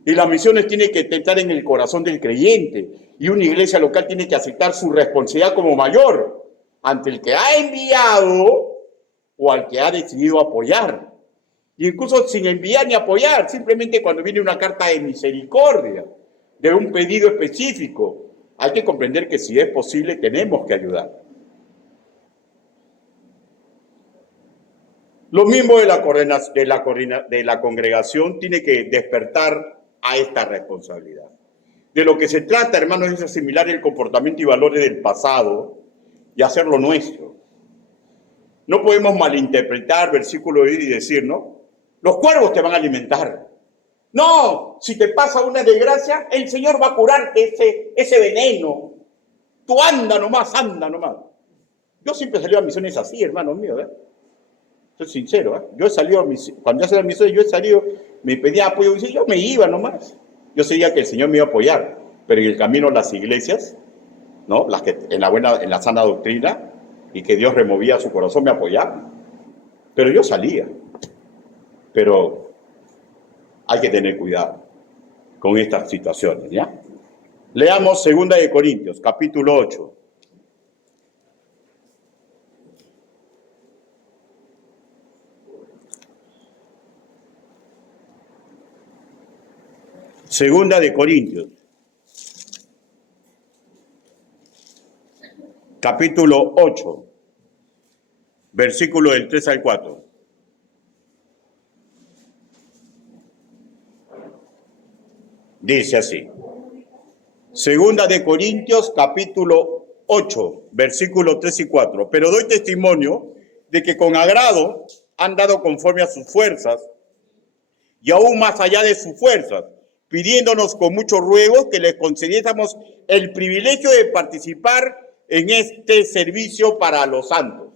Y las misiones tienen que estar en el corazón del creyente. Y una iglesia local tiene que aceptar su responsabilidad como mayor ante el que ha enviado o al que ha decidido apoyar. Y incluso sin enviar ni apoyar, simplemente cuando viene una carta de misericordia, de un pedido específico, hay que comprender que si es posible tenemos que ayudar. Los miembros de la congregación tienen que despertar a esta responsabilidad. De lo que se trata, hermanos, es asimilar el comportamiento y valores del pasado y hacerlo nuestro. No podemos malinterpretar versículo y decir, ¿no? Los cuervos te van a alimentar. No, si te pasa una desgracia, el Señor va a curarte ese veneno. Tú anda nomás, anda nomás. Yo siempre he salido a misiones así, hermanos míos, ¿eh? Soy sincero, ¿eh? Yo he salido, cuando yo salí a misiones, yo he salido, me pedía apoyo, y yo me iba nomás. Yo sabía que el Señor me iba a apoyar, pero en el camino las iglesias, ¿no? Las que en la sana doctrina, y que Dios removía su corazón, me apoyaban. Pero yo salía. Pero hay que tener cuidado con estas situaciones, ¿ya? Leamos 2 de Corintios, capítulo 8. Segunda de Corintios, capítulo 8, versículo del 3 al 4. Dice así. Segunda de Corintios, capítulo 8, versículo 3 y 4. Pero doy testimonio de que con agrado han dado conforme a sus fuerzas y aún más allá de sus fuerzas, pidiéndonos con mucho ruego que les concediésemos el privilegio de participar en este servicio para los santos.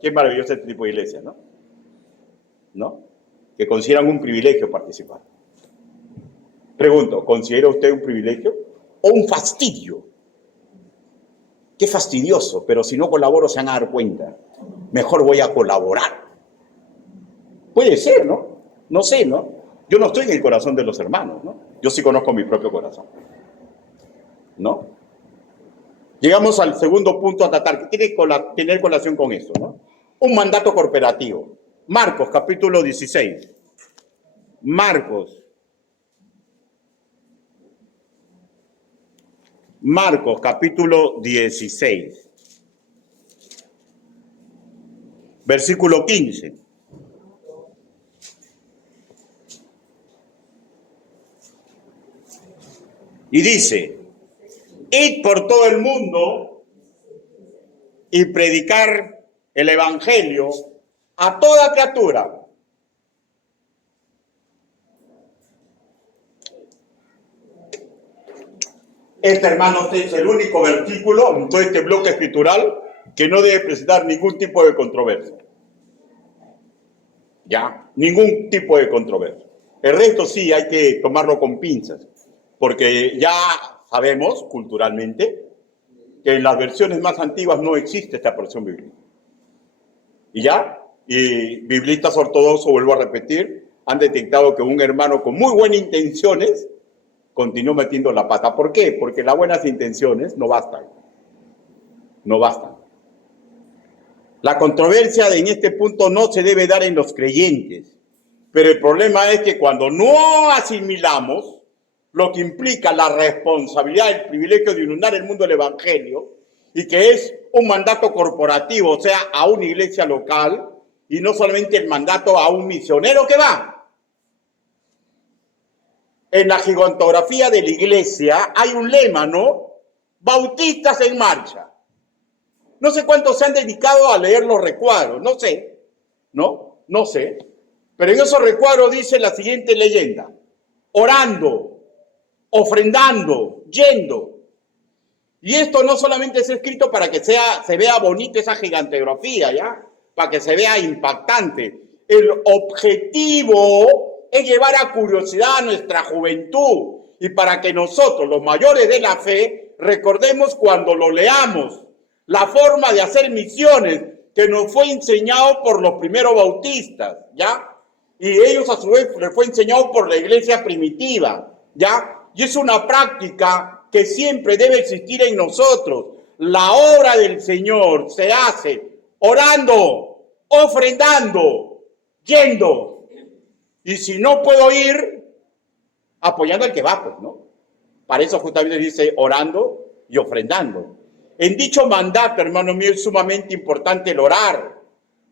Qué maravilloso este tipo de iglesia, ¿no? ¿No? Que consideran un privilegio participar. Pregunto, ¿considera usted un privilegio o un fastidio? Qué fastidioso, pero si no colaboro se van a dar cuenta. Mejor voy a colaborar. Puede ser, ¿no? No sé, ¿no? Yo no estoy en el corazón de los hermanos, ¿no? Yo sí conozco mi propio corazón, ¿no? Llegamos al segundo punto a tratar, que tiene que tener colación con esto, ¿no? Un mandato corporativo. Marcos, capítulo 16. Marcos, capítulo 16. Versículo 15. Y dice, id por todo el mundo y predicar el evangelio a toda criatura. Este, hermano, es el único versículo en todo este bloque escritural que no debe presentar ningún tipo de controversia. ¿Ya? Ningún tipo de controversia. El resto sí hay que tomarlo con pinzas, porque ya sabemos culturalmente que en las versiones más antiguas no existe esta porción bíblica. Y biblistas ortodoxos, vuelvo a repetir, han detectado que un hermano con muy buenas intenciones continuó metiendo la pata. ¿Por qué? Porque las buenas intenciones no bastan. No bastan. La controversia en este punto no se debe dar en los creyentes, pero el problema es que cuando no asimilamos lo que implica la responsabilidad, el privilegio de inundar el mundo del evangelio, y que es un mandato corporativo, o sea, a una iglesia local, y no solamente el mandato a un misionero que va. En la gigantografía de la iglesia hay un lema, ¿no? Bautistas en marcha. No sé cuántos se han dedicado a leer los recuadros, no sé, ¿no? No sé. Pero en esos recuadros dice la siguiente leyenda: orando, ofrendando, yendo. Y esto no solamente es escrito para que se vea bonita esa gigantografía, ¿ya? para que se vea impactante. El objetivo es llevar a curiosidad a nuestra juventud y para que nosotros, los mayores de la fe, recordemos cuando lo leamos la forma de hacer misiones que nos fue enseñado por los primeros bautistas, ¿ya? Y ellos a su vez les fue enseñado por la iglesia primitiva, ¿ya? Y es una práctica que siempre debe existir en nosotros. La obra del Señor se hace orando, ofrendando, yendo. Y si no puedo ir, apoyando al que va, pues, ¿no? Para eso justamente dice orando y ofrendando. En dicho mandato, hermano mío, es sumamente importante el orar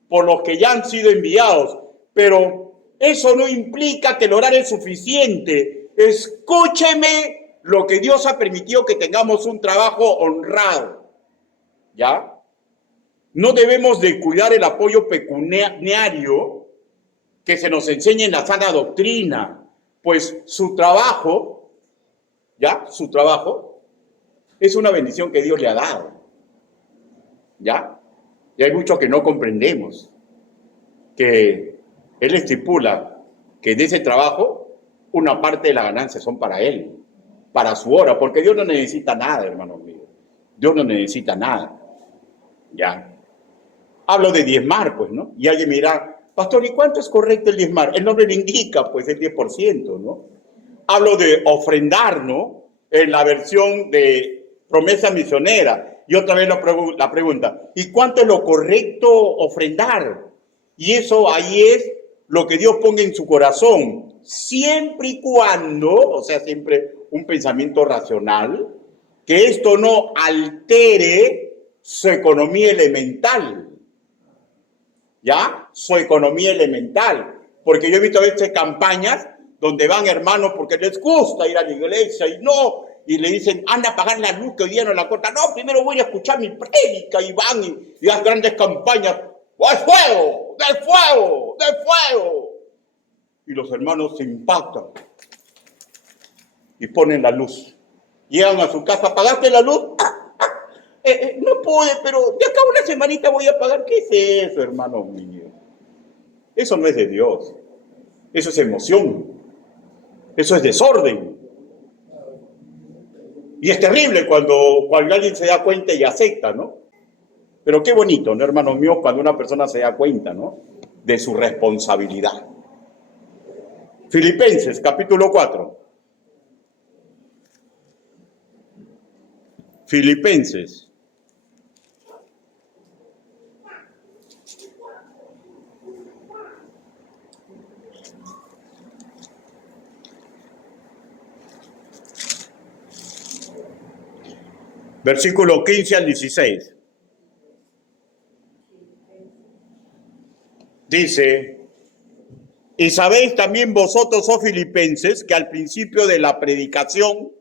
por los que ya han sido enviados, pero eso no implica que el orar es suficiente. Escúcheme lo que Dios ha permitido que tengamos un trabajo honrado, ¿ya? No debemos de cuidar el apoyo pecuniario que se nos enseña en la sana doctrina, pues su trabajo, ¿ya? Su trabajo es una bendición que Dios le ha dado, ¿ya? Y hay muchos que no comprendemos que Él estipula que de ese trabajo una parte de la ganancia son para Él, para su obra, porque Dios no necesita nada, hermanos míos. Dios no necesita nada, ¿ya? Hablo de diezmar, pues, ¿no? Y alguien me dirá, pastor, ¿y cuánto es correcto el diezmar? El nombre le indica, pues, el 10%, ¿no? Hablo de ofrendar, ¿no? En la versión de promesa misionera. Y otra vez la pregunta, ¿y cuánto es lo correcto ofrendar? Y eso ahí es lo que Dios ponga en su corazón, siempre y cuando, o sea, siempre un pensamiento racional, que esto no altere su economía elemental, ¿ya? Su economía elemental. Porque yo he visto a veces campañas donde van hermanos porque les gusta ir a la iglesia y no, y le dicen, anda a pagar la luz que hoy día no la corta. No, primero voy a escuchar mi prédica y van y hacen grandes campañas. ¡Del fuego! ¡Del fuego! ¡Del fuego! Y los hermanos se impactan y ponen la luz. Llegan a su casa, ¿pagaste la luz? No pude, pero de acá a una semanita voy a pagar. ¿Qué es eso, hermano mío? Eso no es de Dios. Eso es emoción. Eso es desorden. Y es terrible cuando alguien se da cuenta y acepta, ¿no? Pero qué bonito, ¿no, hermanos míos? Cuando una persona se da cuenta, ¿no? De su responsabilidad. Filipenses, capítulo 4. Filipenses. Versículo 15 al 16. Dice, y sabéis también vosotros, oh filipenses, que al principio de la predicación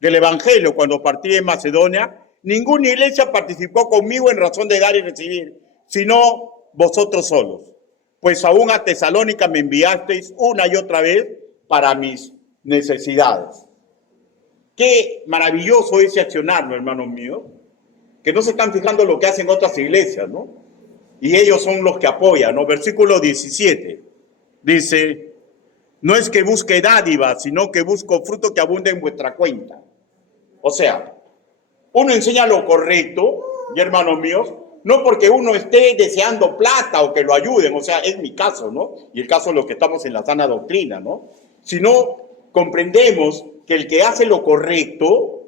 del Evangelio, cuando partí de Macedonia, ninguna iglesia participó conmigo en razón de dar y recibir, sino vosotros solos. Pues aún a Tesalónica me enviasteis una y otra vez para mis necesidades. Qué maravilloso ese accionar, ¿no, hermanos míos? Que no se están fijando lo que hacen otras iglesias, ¿no? Y ellos son los que apoyan, ¿no? Versículo 17 dice, no es que busque dádiva, sino que busco fruto que abunde en vuestra cuenta. O sea, uno enseña lo correcto, y hermanos míos, no porque uno esté deseando plata o que lo ayuden, o sea, es mi caso, ¿no? Y el caso de los que estamos en la sana doctrina, ¿no? Sino comprendemos que el que hace lo correcto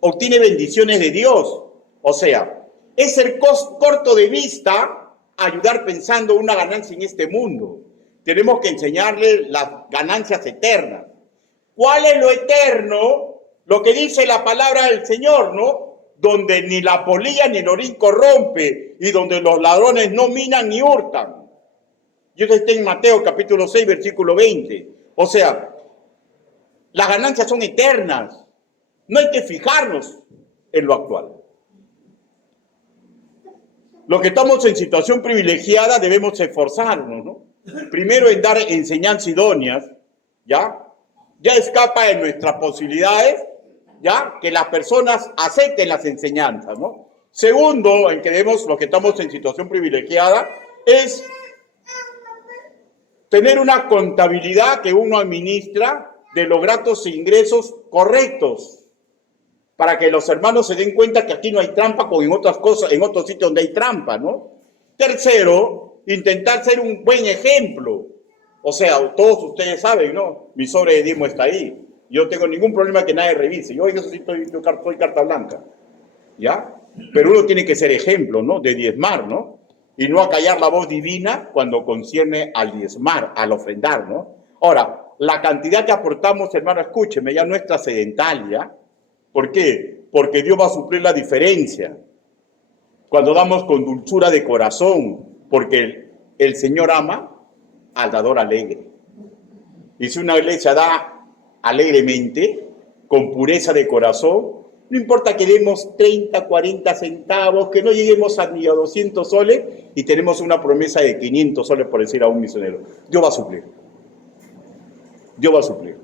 obtiene bendiciones de Dios. O sea, es ser corto de vista ayudar pensando una ganancia en este mundo. Tenemos que enseñarle las ganancias eternas. ¿Cuál es lo eterno? Lo que dice la palabra del Señor, ¿no? Donde ni la polilla ni el orín corrompe y donde los ladrones no minan ni hurtan. Y eso está en Mateo capítulo 6, versículo 20. O sea, las ganancias son eternas. No hay que fijarnos en lo actual. Los que estamos en situación privilegiada debemos esforzarnos, ¿no? Primero en dar enseñanzas idóneas, ¿ya? Ya escapa de nuestras posibilidades, ¿ya? Que las personas acepten las enseñanzas, ¿no? Segundo, en que debemos, los que estamos en situación privilegiada, es tener una contabilidad que uno administra de los gastos e ingresos correctos, para que los hermanos se den cuenta que aquí no hay trampa como en otras cosas, en otros sitios donde hay trampa, ¿no? Tercero, intentar ser un buen ejemplo. O sea, todos ustedes saben, ¿no? Mi sobre de diezmo está ahí. Yo no tengo ningún problema que nadie revise. Yo eso sí soy carta blanca, ¿ya? Pero uno tiene que ser ejemplo, ¿no? De diezmar, ¿no? Y no acallar la voz divina cuando concierne al diezmar, al ofrendar, ¿no? Ahora, la cantidad que aportamos, hermano, escúcheme, ya no es trascendental, ¿por qué? Porque Dios va a suplir la diferencia. Cuando damos con dulzura de corazón, porque el Señor ama al dador alegre. Y si una iglesia da alegremente, con pureza de corazón, no importa que demos 30, 40 centavos, que no lleguemos ni a 200 soles y tenemos una promesa de 500 soles por decir a un misionero. Dios va a suplir. Dios va a suplir.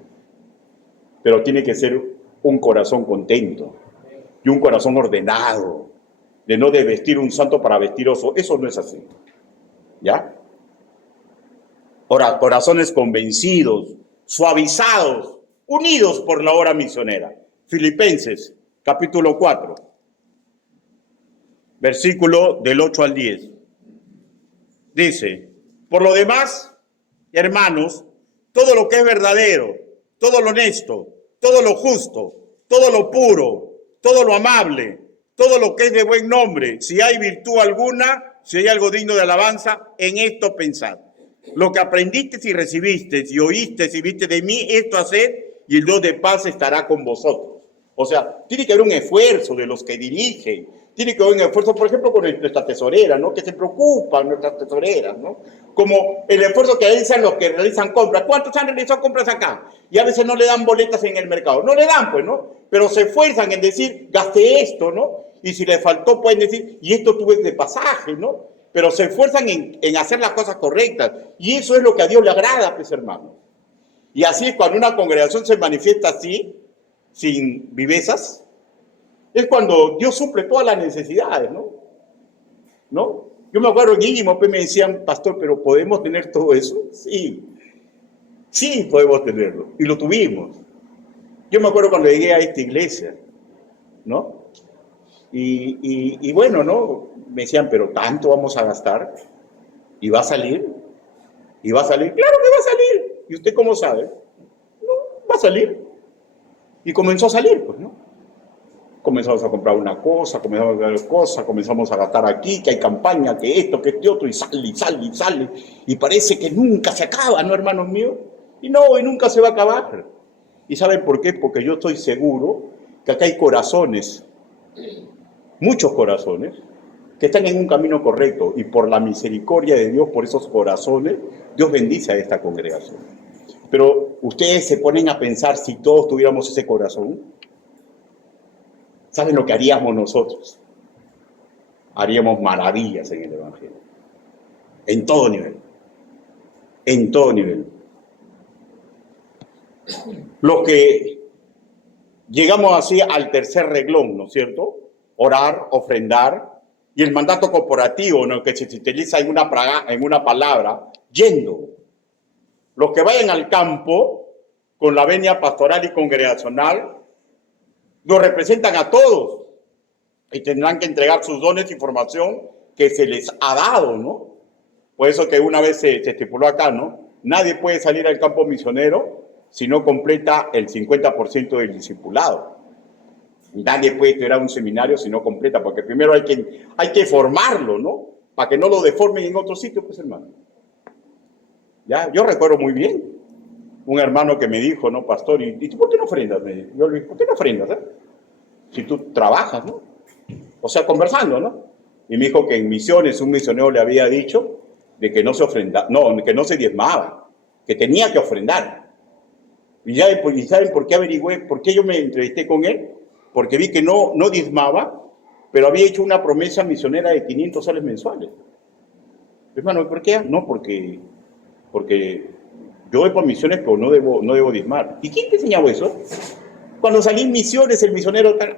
Pero tiene que ser un corazón contento y un corazón ordenado, de no de vestir un santo para vestir oso. Eso no es así. ¿Ya? Ahora, corazones convencidos, suavizados, unidos por la obra misionera. Filipenses, capítulo 4, versículo del 8 al 10. Dice, por lo demás, hermanos, todo lo que es verdadero, todo lo honesto, todo lo justo, todo lo puro, todo lo amable, todo lo que es de buen nombre, si hay virtud alguna, si hay algo digno de alabanza, en esto pensad. Lo que aprendiste y recibiste, y oíste y viste de mí, esto haced, y el Dios de paz estará con vosotros. O sea, tiene que haber un esfuerzo de los que dirigen, tiene que haber un esfuerzo, por ejemplo, con nuestra tesorera, ¿no? Que se preocupan nuestras tesoreras, ¿no? Como el esfuerzo que realizan los que realizan compras. ¿Cuántos han realizado compras acá? Y a veces no le dan boletas en el mercado. No le dan, pues, ¿no? Pero se esfuerzan en decir, gasté esto, ¿no? Y si le faltó, pueden decir, y esto tuve de pasaje, ¿no? Pero se esfuerzan en hacer las cosas correctas. Y eso es lo que a Dios le agrada, pues, hermano. Y así es cuando una congregación se manifiesta así, sin vivezas, es cuando Dios suple todas las necesidades, ¿no? ¿No? Yo me acuerdo en Íñimo, pues me decían, pastor, ¿pero podemos tener todo eso? Sí, sí podemos tenerlo. Y lo tuvimos. Yo me acuerdo cuando llegué a esta iglesia, ¿no? Y bueno, ¿no? Me decían, ¿pero tanto vamos a gastar? ¿Y va a salir? ¿Y va a salir? ¡Claro que va a salir! ¿Y usted cómo sabe? No, va a salir. Y comenzó a salir, pues, ¿no? Comenzamos a comprar una cosa, comenzamos a ver cosas, comenzamos a gastar aquí, que hay campaña, que esto, que este otro, y sale, y sale, y sale. Y parece que nunca se acaba, ¿no, hermanos míos? Y no, y nunca se va a acabar. ¿Y saben por qué? Porque yo estoy seguro que acá hay corazones, muchos corazones, que están en un camino correcto. Y por la misericordia de Dios, por esos corazones, Dios bendice a esta congregación. Pero ustedes se ponen a pensar si todos tuviéramos ese corazón. ¿Saben lo que haríamos nosotros? Haríamos maravillas en el Evangelio. En todo nivel. En todo nivel. Los que llegamos así al tercer reglón, ¿no es cierto? Orar, ofrendar, y el mandato corporativo, ¿no? Que se utiliza en una palabra, yendo. Los que vayan al campo con la venia pastoral y congregacional, nos representan a todos y tendrán que entregar sus dones y formación que se les ha dado, ¿no? Por eso que una vez se estipuló acá, ¿no? Nadie puede salir al campo misionero si no completa el 50% del discipulado. Nadie puede estudiar un seminario si no completa, porque primero hay que formarlo, ¿no? Para que no lo deformen en otro sitio, pues, hermano. Ya, yo recuerdo muy bien un hermano que me dijo, ¿no, pastor? ¿Y tú por qué no ofrendas? Yo le dije, ¿por qué no ofrendas? Si tú trabajas, ¿no? O sea, conversando, ¿no? Y me dijo que en misiones un misionero le había dicho de que no se ofrenda, no, que no se diezmaba, que tenía que ofrendar. Y ¿saben por qué averigüé? ¿Por qué yo me entrevisté con él? Porque vi que no diezmaba, pero había hecho una promesa misionera de 500 soles mensuales. Hermano, ¿por qué? No, porque yo voy por misiones, pero no debo diezmar. ¿Y quién te enseñaba eso? Cuando salí en misiones, el misionero tal...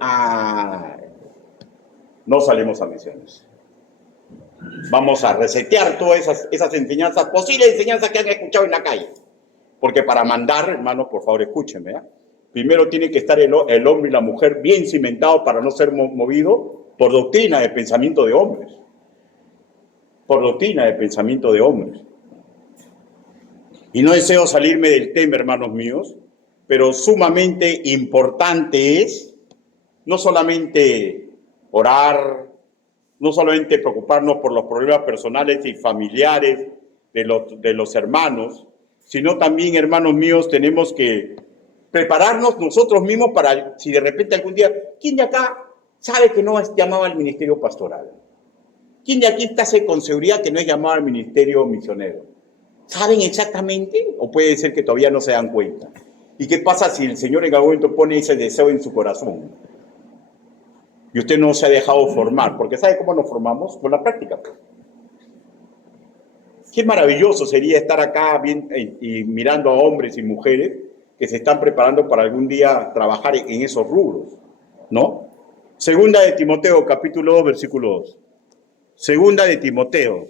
no salimos a misiones. Vamos a resetear todas esas enseñanzas, posibles enseñanzas que han escuchado en la calle. Porque para mandar, hermanos, por favor, escúchenme, ¿eh? Primero tiene que estar el hombre y la mujer bien cimentados para no ser movido por doctrina de pensamiento de hombres. Por doctrina de pensamiento de hombres. Y no deseo salirme del tema, hermanos míos, pero sumamente importante es no solamente orar, no solamente preocuparnos por los problemas personales y familiares de los hermanos, sino también, hermanos míos, tenemos que prepararnos nosotros mismos para, si de repente algún día, ¿quién de acá sabe que no es llamado al ministerio pastoral? ¿Quién de aquí está con seguridad que no es llamado al ministerio misionero? ¿Saben exactamente? ¿O puede ser que todavía no se dan cuenta? ¿Y qué pasa si el Señor en algún momento pone ese deseo en su corazón? Y usted no se ha dejado formar, porque ¿sabe cómo nos formamos? Con la práctica. Qué maravilloso sería estar acá bien, y mirando a hombres y mujeres que se están preparando para algún día trabajar en esos rubros, ¿no? Segunda de Timoteo, capítulo 2, versículo 2. Segunda de Timoteo.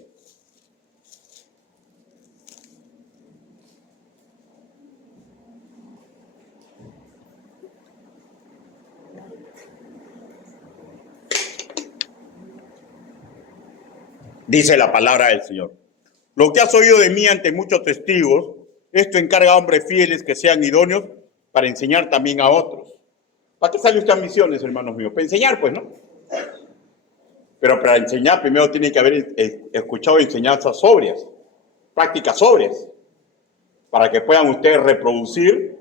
Dice la palabra del Señor. Lo que has oído de mí ante muchos testigos, esto encarga a hombres fieles que sean idóneos para enseñar también a otros. ¿Para qué sale usted a misiones, hermanos míos? Para enseñar, pues, ¿no? Pero para enseñar primero tiene que haber escuchado enseñanzas sobrias, prácticas sobrias, para que puedan ustedes reproducir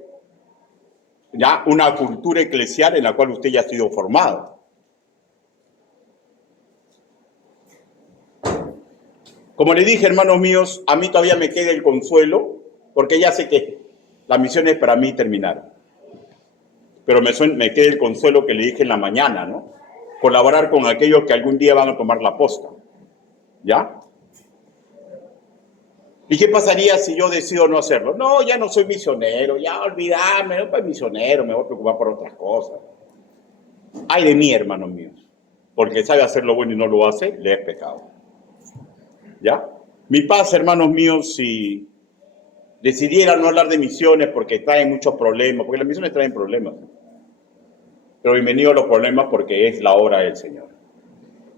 ya una cultura eclesial en la cual usted ya ha sido formado. Como le dije, hermanos míos, a mí todavía me queda el consuelo, porque ya sé que la misión es para mí terminar. Pero me queda el consuelo que le dije en la mañana, ¿no? Colaborar con aquellos que algún día van a tomar la posta. ¿Ya? ¿Y qué pasaría si yo decido no hacerlo? No, ya no soy misionero, ya olvidarme, no soy misionero, me voy a preocupar por otras cosas. Ay de mí, hermanos míos, porque sabe hacer lo bueno y no lo hace, le es pecado. ¿Ya? Mi paz, hermanos míos, si decidiera no hablar de misiones porque traen muchos problemas, porque las misiones traen problemas, pero bienvenidos los problemas porque es la obra del Señor.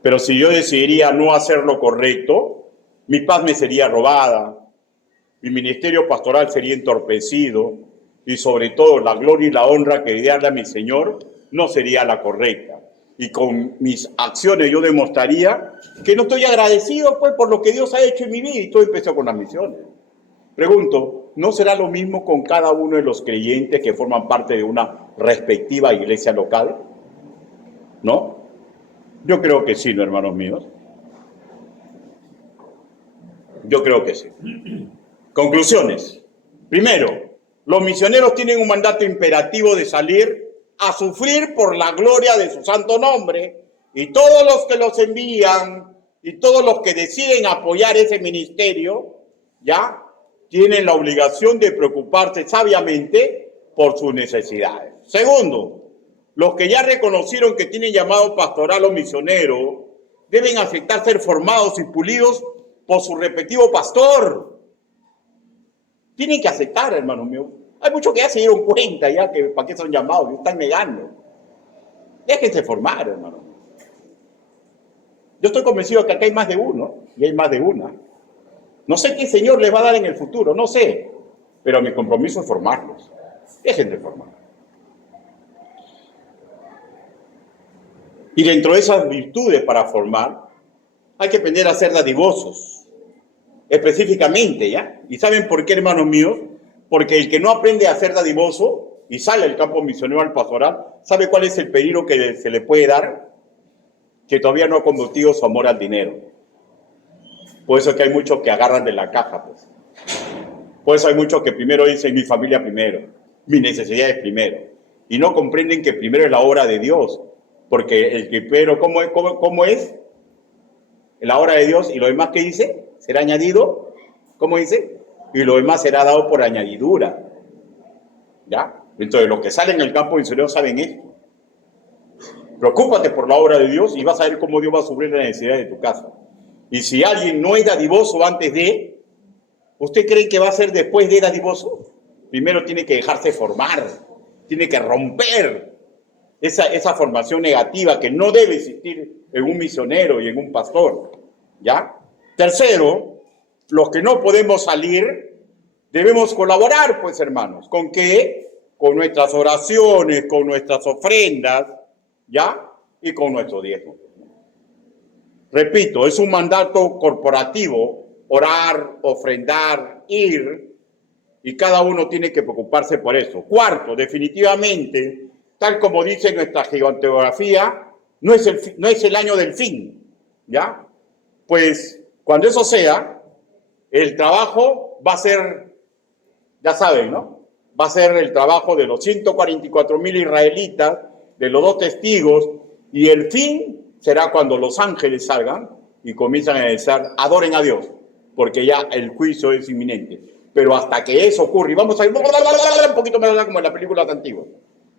Pero si yo decidiría no hacer lo correcto, mi paz me sería robada, mi ministerio pastoral sería entorpecido y sobre todo la gloria y la honra que darle a mi Señor no sería la correcta. Y con mis acciones yo demostraría que no estoy agradecido pues por lo que Dios ha hecho en mi vida, y todo empezó con las misiones. Pregunto, ¿no será lo mismo con cada uno de los creyentes que forman parte de una respectiva iglesia local? ¿No? Yo creo que sí, ¿no, hermanos míos? Yo creo que sí. Conclusiones. Primero, los misioneros tienen un mandato imperativo de salir a sufrir por la gloria de su santo nombre, y todos los que los envían y todos los que deciden apoyar ese ministerio, ya tienen la obligación de preocuparse sabiamente por sus necesidades. Segundo, los que ya reconocieron que tienen llamado pastoral o misionero deben aceptar ser formados y pulidos por su respectivo pastor. Tienen que aceptar, hermanos míos. Hay muchos que ya se dieron cuenta, ya que para qué son llamados, y están negando. Déjense formar, hermanos. Yo estoy convencido que acá hay más de uno, y hay más de una. No sé qué Señor les va a dar en el futuro, no sé, pero mi compromiso es formarlos. Déjense formar. Y dentro de esas virtudes para formar, hay que aprender a ser dadivosos, específicamente, ¿ya? ¿Y saben por qué, hermanos míos? Porque el que no aprende a ser dadivoso y sale al campo misionero al pastoral, ¿sabe cuál es el peligro que se le puede dar? Que todavía no ha convertido su amor al dinero. Por eso es que hay muchos que agarran de la caja, pues. Por eso hay muchos que primero dicen mi familia primero, mis necesidades primero. Y no comprenden que primero es la obra de Dios. Porque el que primero, ¿cómo es? La obra de Dios, y lo demás que dice, será añadido, ¿cómo dice? Y lo demás será dado por añadidura. ¿Ya? Entonces, los que salen al campo misionero saben esto. Preocúpate por la obra de Dios y vas a ver cómo Dios va a suplir la necesidad de tu casa. Y si alguien no es dadivoso antes de, ¿usted cree que va a ser después de dadivoso? Primero tiene que dejarse formar, tiene que romper esa formación negativa que no debe existir en un misionero y en un pastor, ¿ya? Tercero, los que no podemos salir, debemos colaborar, pues, hermanos. ¿Con qué? Con nuestras oraciones, con nuestras ofrendas, ¿ya? Y con nuestro diezmo. Repito, es un mandato corporativo, orar, ofrendar, ir, y cada uno tiene que preocuparse por eso. Cuarto, definitivamente, tal como dice nuestra geografía, no es el año del fin, ¿ya? Pues cuando eso sea, el trabajo va a ser, ya saben, ¿no? Va a ser el trabajo de los 144,000 israelitas, de los 2 testigos, y el fin será cuando los ángeles salgan y comienzan a decir, adoren a Dios, porque ya el juicio es inminente. Pero hasta que eso ocurra, y vamos a ir un poquito más como en las películas antiguas,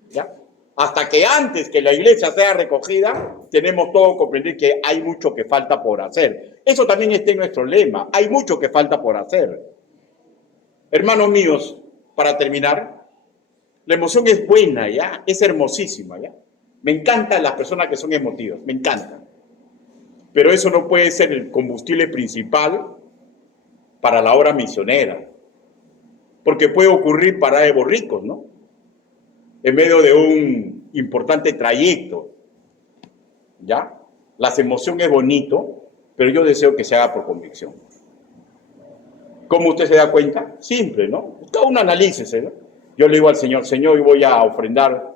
¿ya? Hasta que antes que la iglesia sea recogida, tenemos todo que comprender que hay mucho que falta por hacer. Eso también está en nuestro lema, hay mucho que falta por hacer. Hermanos míos, para terminar, la emoción es buena, ¿ya? Es hermosísima, ¿ya? Me encantan las personas que son emotivas, me encantan. Pero eso no puede ser el combustible principal para la obra misionera. Porque puede ocurrir para de borricos, ¿no? En medio de un importante trayecto, ¿ya? La emoción es bonito, pero yo deseo que se haga por convicción. ¿Cómo usted se da cuenta? Simple, ¿no? Cada uno analícese, ¿no? Yo le digo al Señor, Señor, hoy voy a ofrendar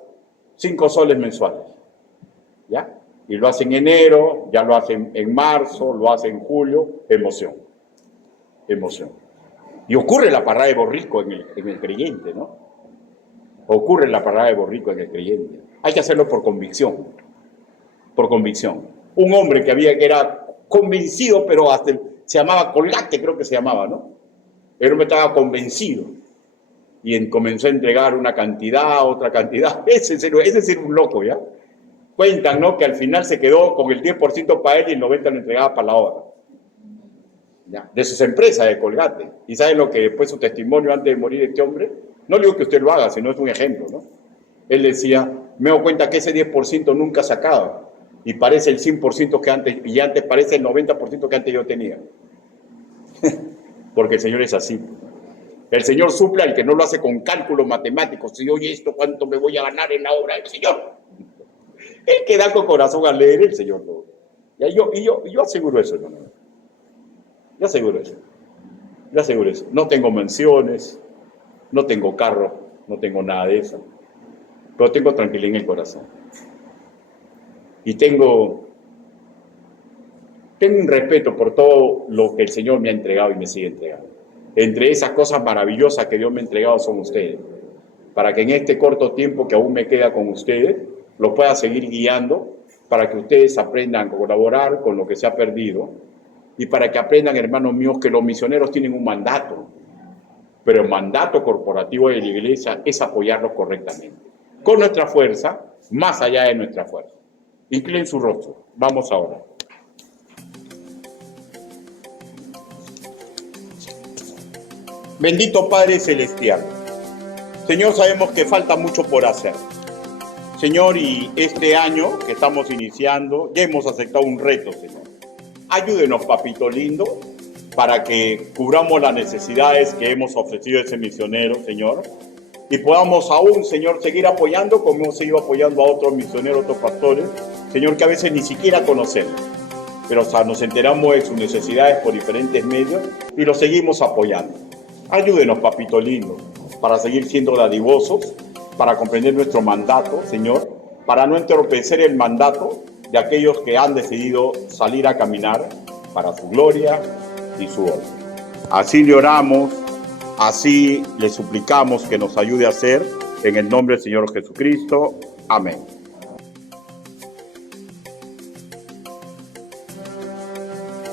5 soles mensuales, ¿ya? Y lo hace en enero, ya lo hacen en marzo, lo hace en julio, emoción, emoción. Y ocurre la parada de borrico en el creyente, ¿no? Ocurre la parada de borrico en el creyente. Hay que hacerlo por convicción, por convicción. Un hombre que era convencido, pero hasta se llamaba Colgate, creo que se llamaba, ¿no? El hombre estaba convencido y comenzó a entregar una cantidad, otra cantidad. Ese es un loco, ¿ya? Cuentan, ¿no? Que al final se quedó con el 10% para él y el 90% lo entregaba para la obra. ¿Ya? De sus empresas de Colgate. ¿Y saben lo que después su testimonio antes de morir este hombre? No le digo que usted lo haga, sino es un ejemplo, ¿no? Él decía, me doy cuenta que ese 10% nunca se acaba y parece el 100% que antes, y antes parece el 90% que antes yo tenía. Porque el Señor es así. El Señor suple al que no lo hace con cálculos matemáticos. Si oye esto, ¿cuánto me voy a ganar en la obra del Señor? El que da con corazón a leer, el Señor lo. Y yo aseguro eso, hermano. Yo aseguro eso. Yo aseguro eso. No tengo mansiones, no tengo carro, no tengo nada de eso. Pero tengo tranquilidad en el corazón. Y tengo un respeto por todo lo que el Señor me ha entregado y me sigue entregando. Entre esas cosas maravillosas que Dios me ha entregado son ustedes. Para que en este corto tiempo que aún me queda con ustedes, los pueda seguir guiando, para que ustedes aprendan a colaborar con lo que se ha perdido y para que aprendan, hermanos míos, que los misioneros tienen un mandato, pero el mandato corporativo de la iglesia es apoyarlos correctamente, con nuestra fuerza, más allá de nuestra fuerza. Inclinen su rostro. Vamos ahora. Bendito Padre Celestial, Señor, sabemos que falta mucho por hacer. Señor, y este año que estamos iniciando, ya hemos aceptado un reto, Señor. Ayúdenos, papito lindo, para que cubramos las necesidades que hemos ofrecido a ese misionero, Señor, y podamos aún, Señor, seguir apoyando como hemos seguido apoyando a otros misioneros, otros pastores, Señor, que a veces ni siquiera conocemos, pero nos enteramos de sus necesidades por diferentes medios y los seguimos apoyando. Ayúdenos, papito lindo, para seguir siendo dadivosos, para comprender nuestro mandato, Señor, para no entorpecer el mandato de aquellos que han decidido salir a caminar para su gloria y su honra. Así le oramos, así le suplicamos que nos ayude a hacer, en el nombre del Señor Jesucristo. Amén.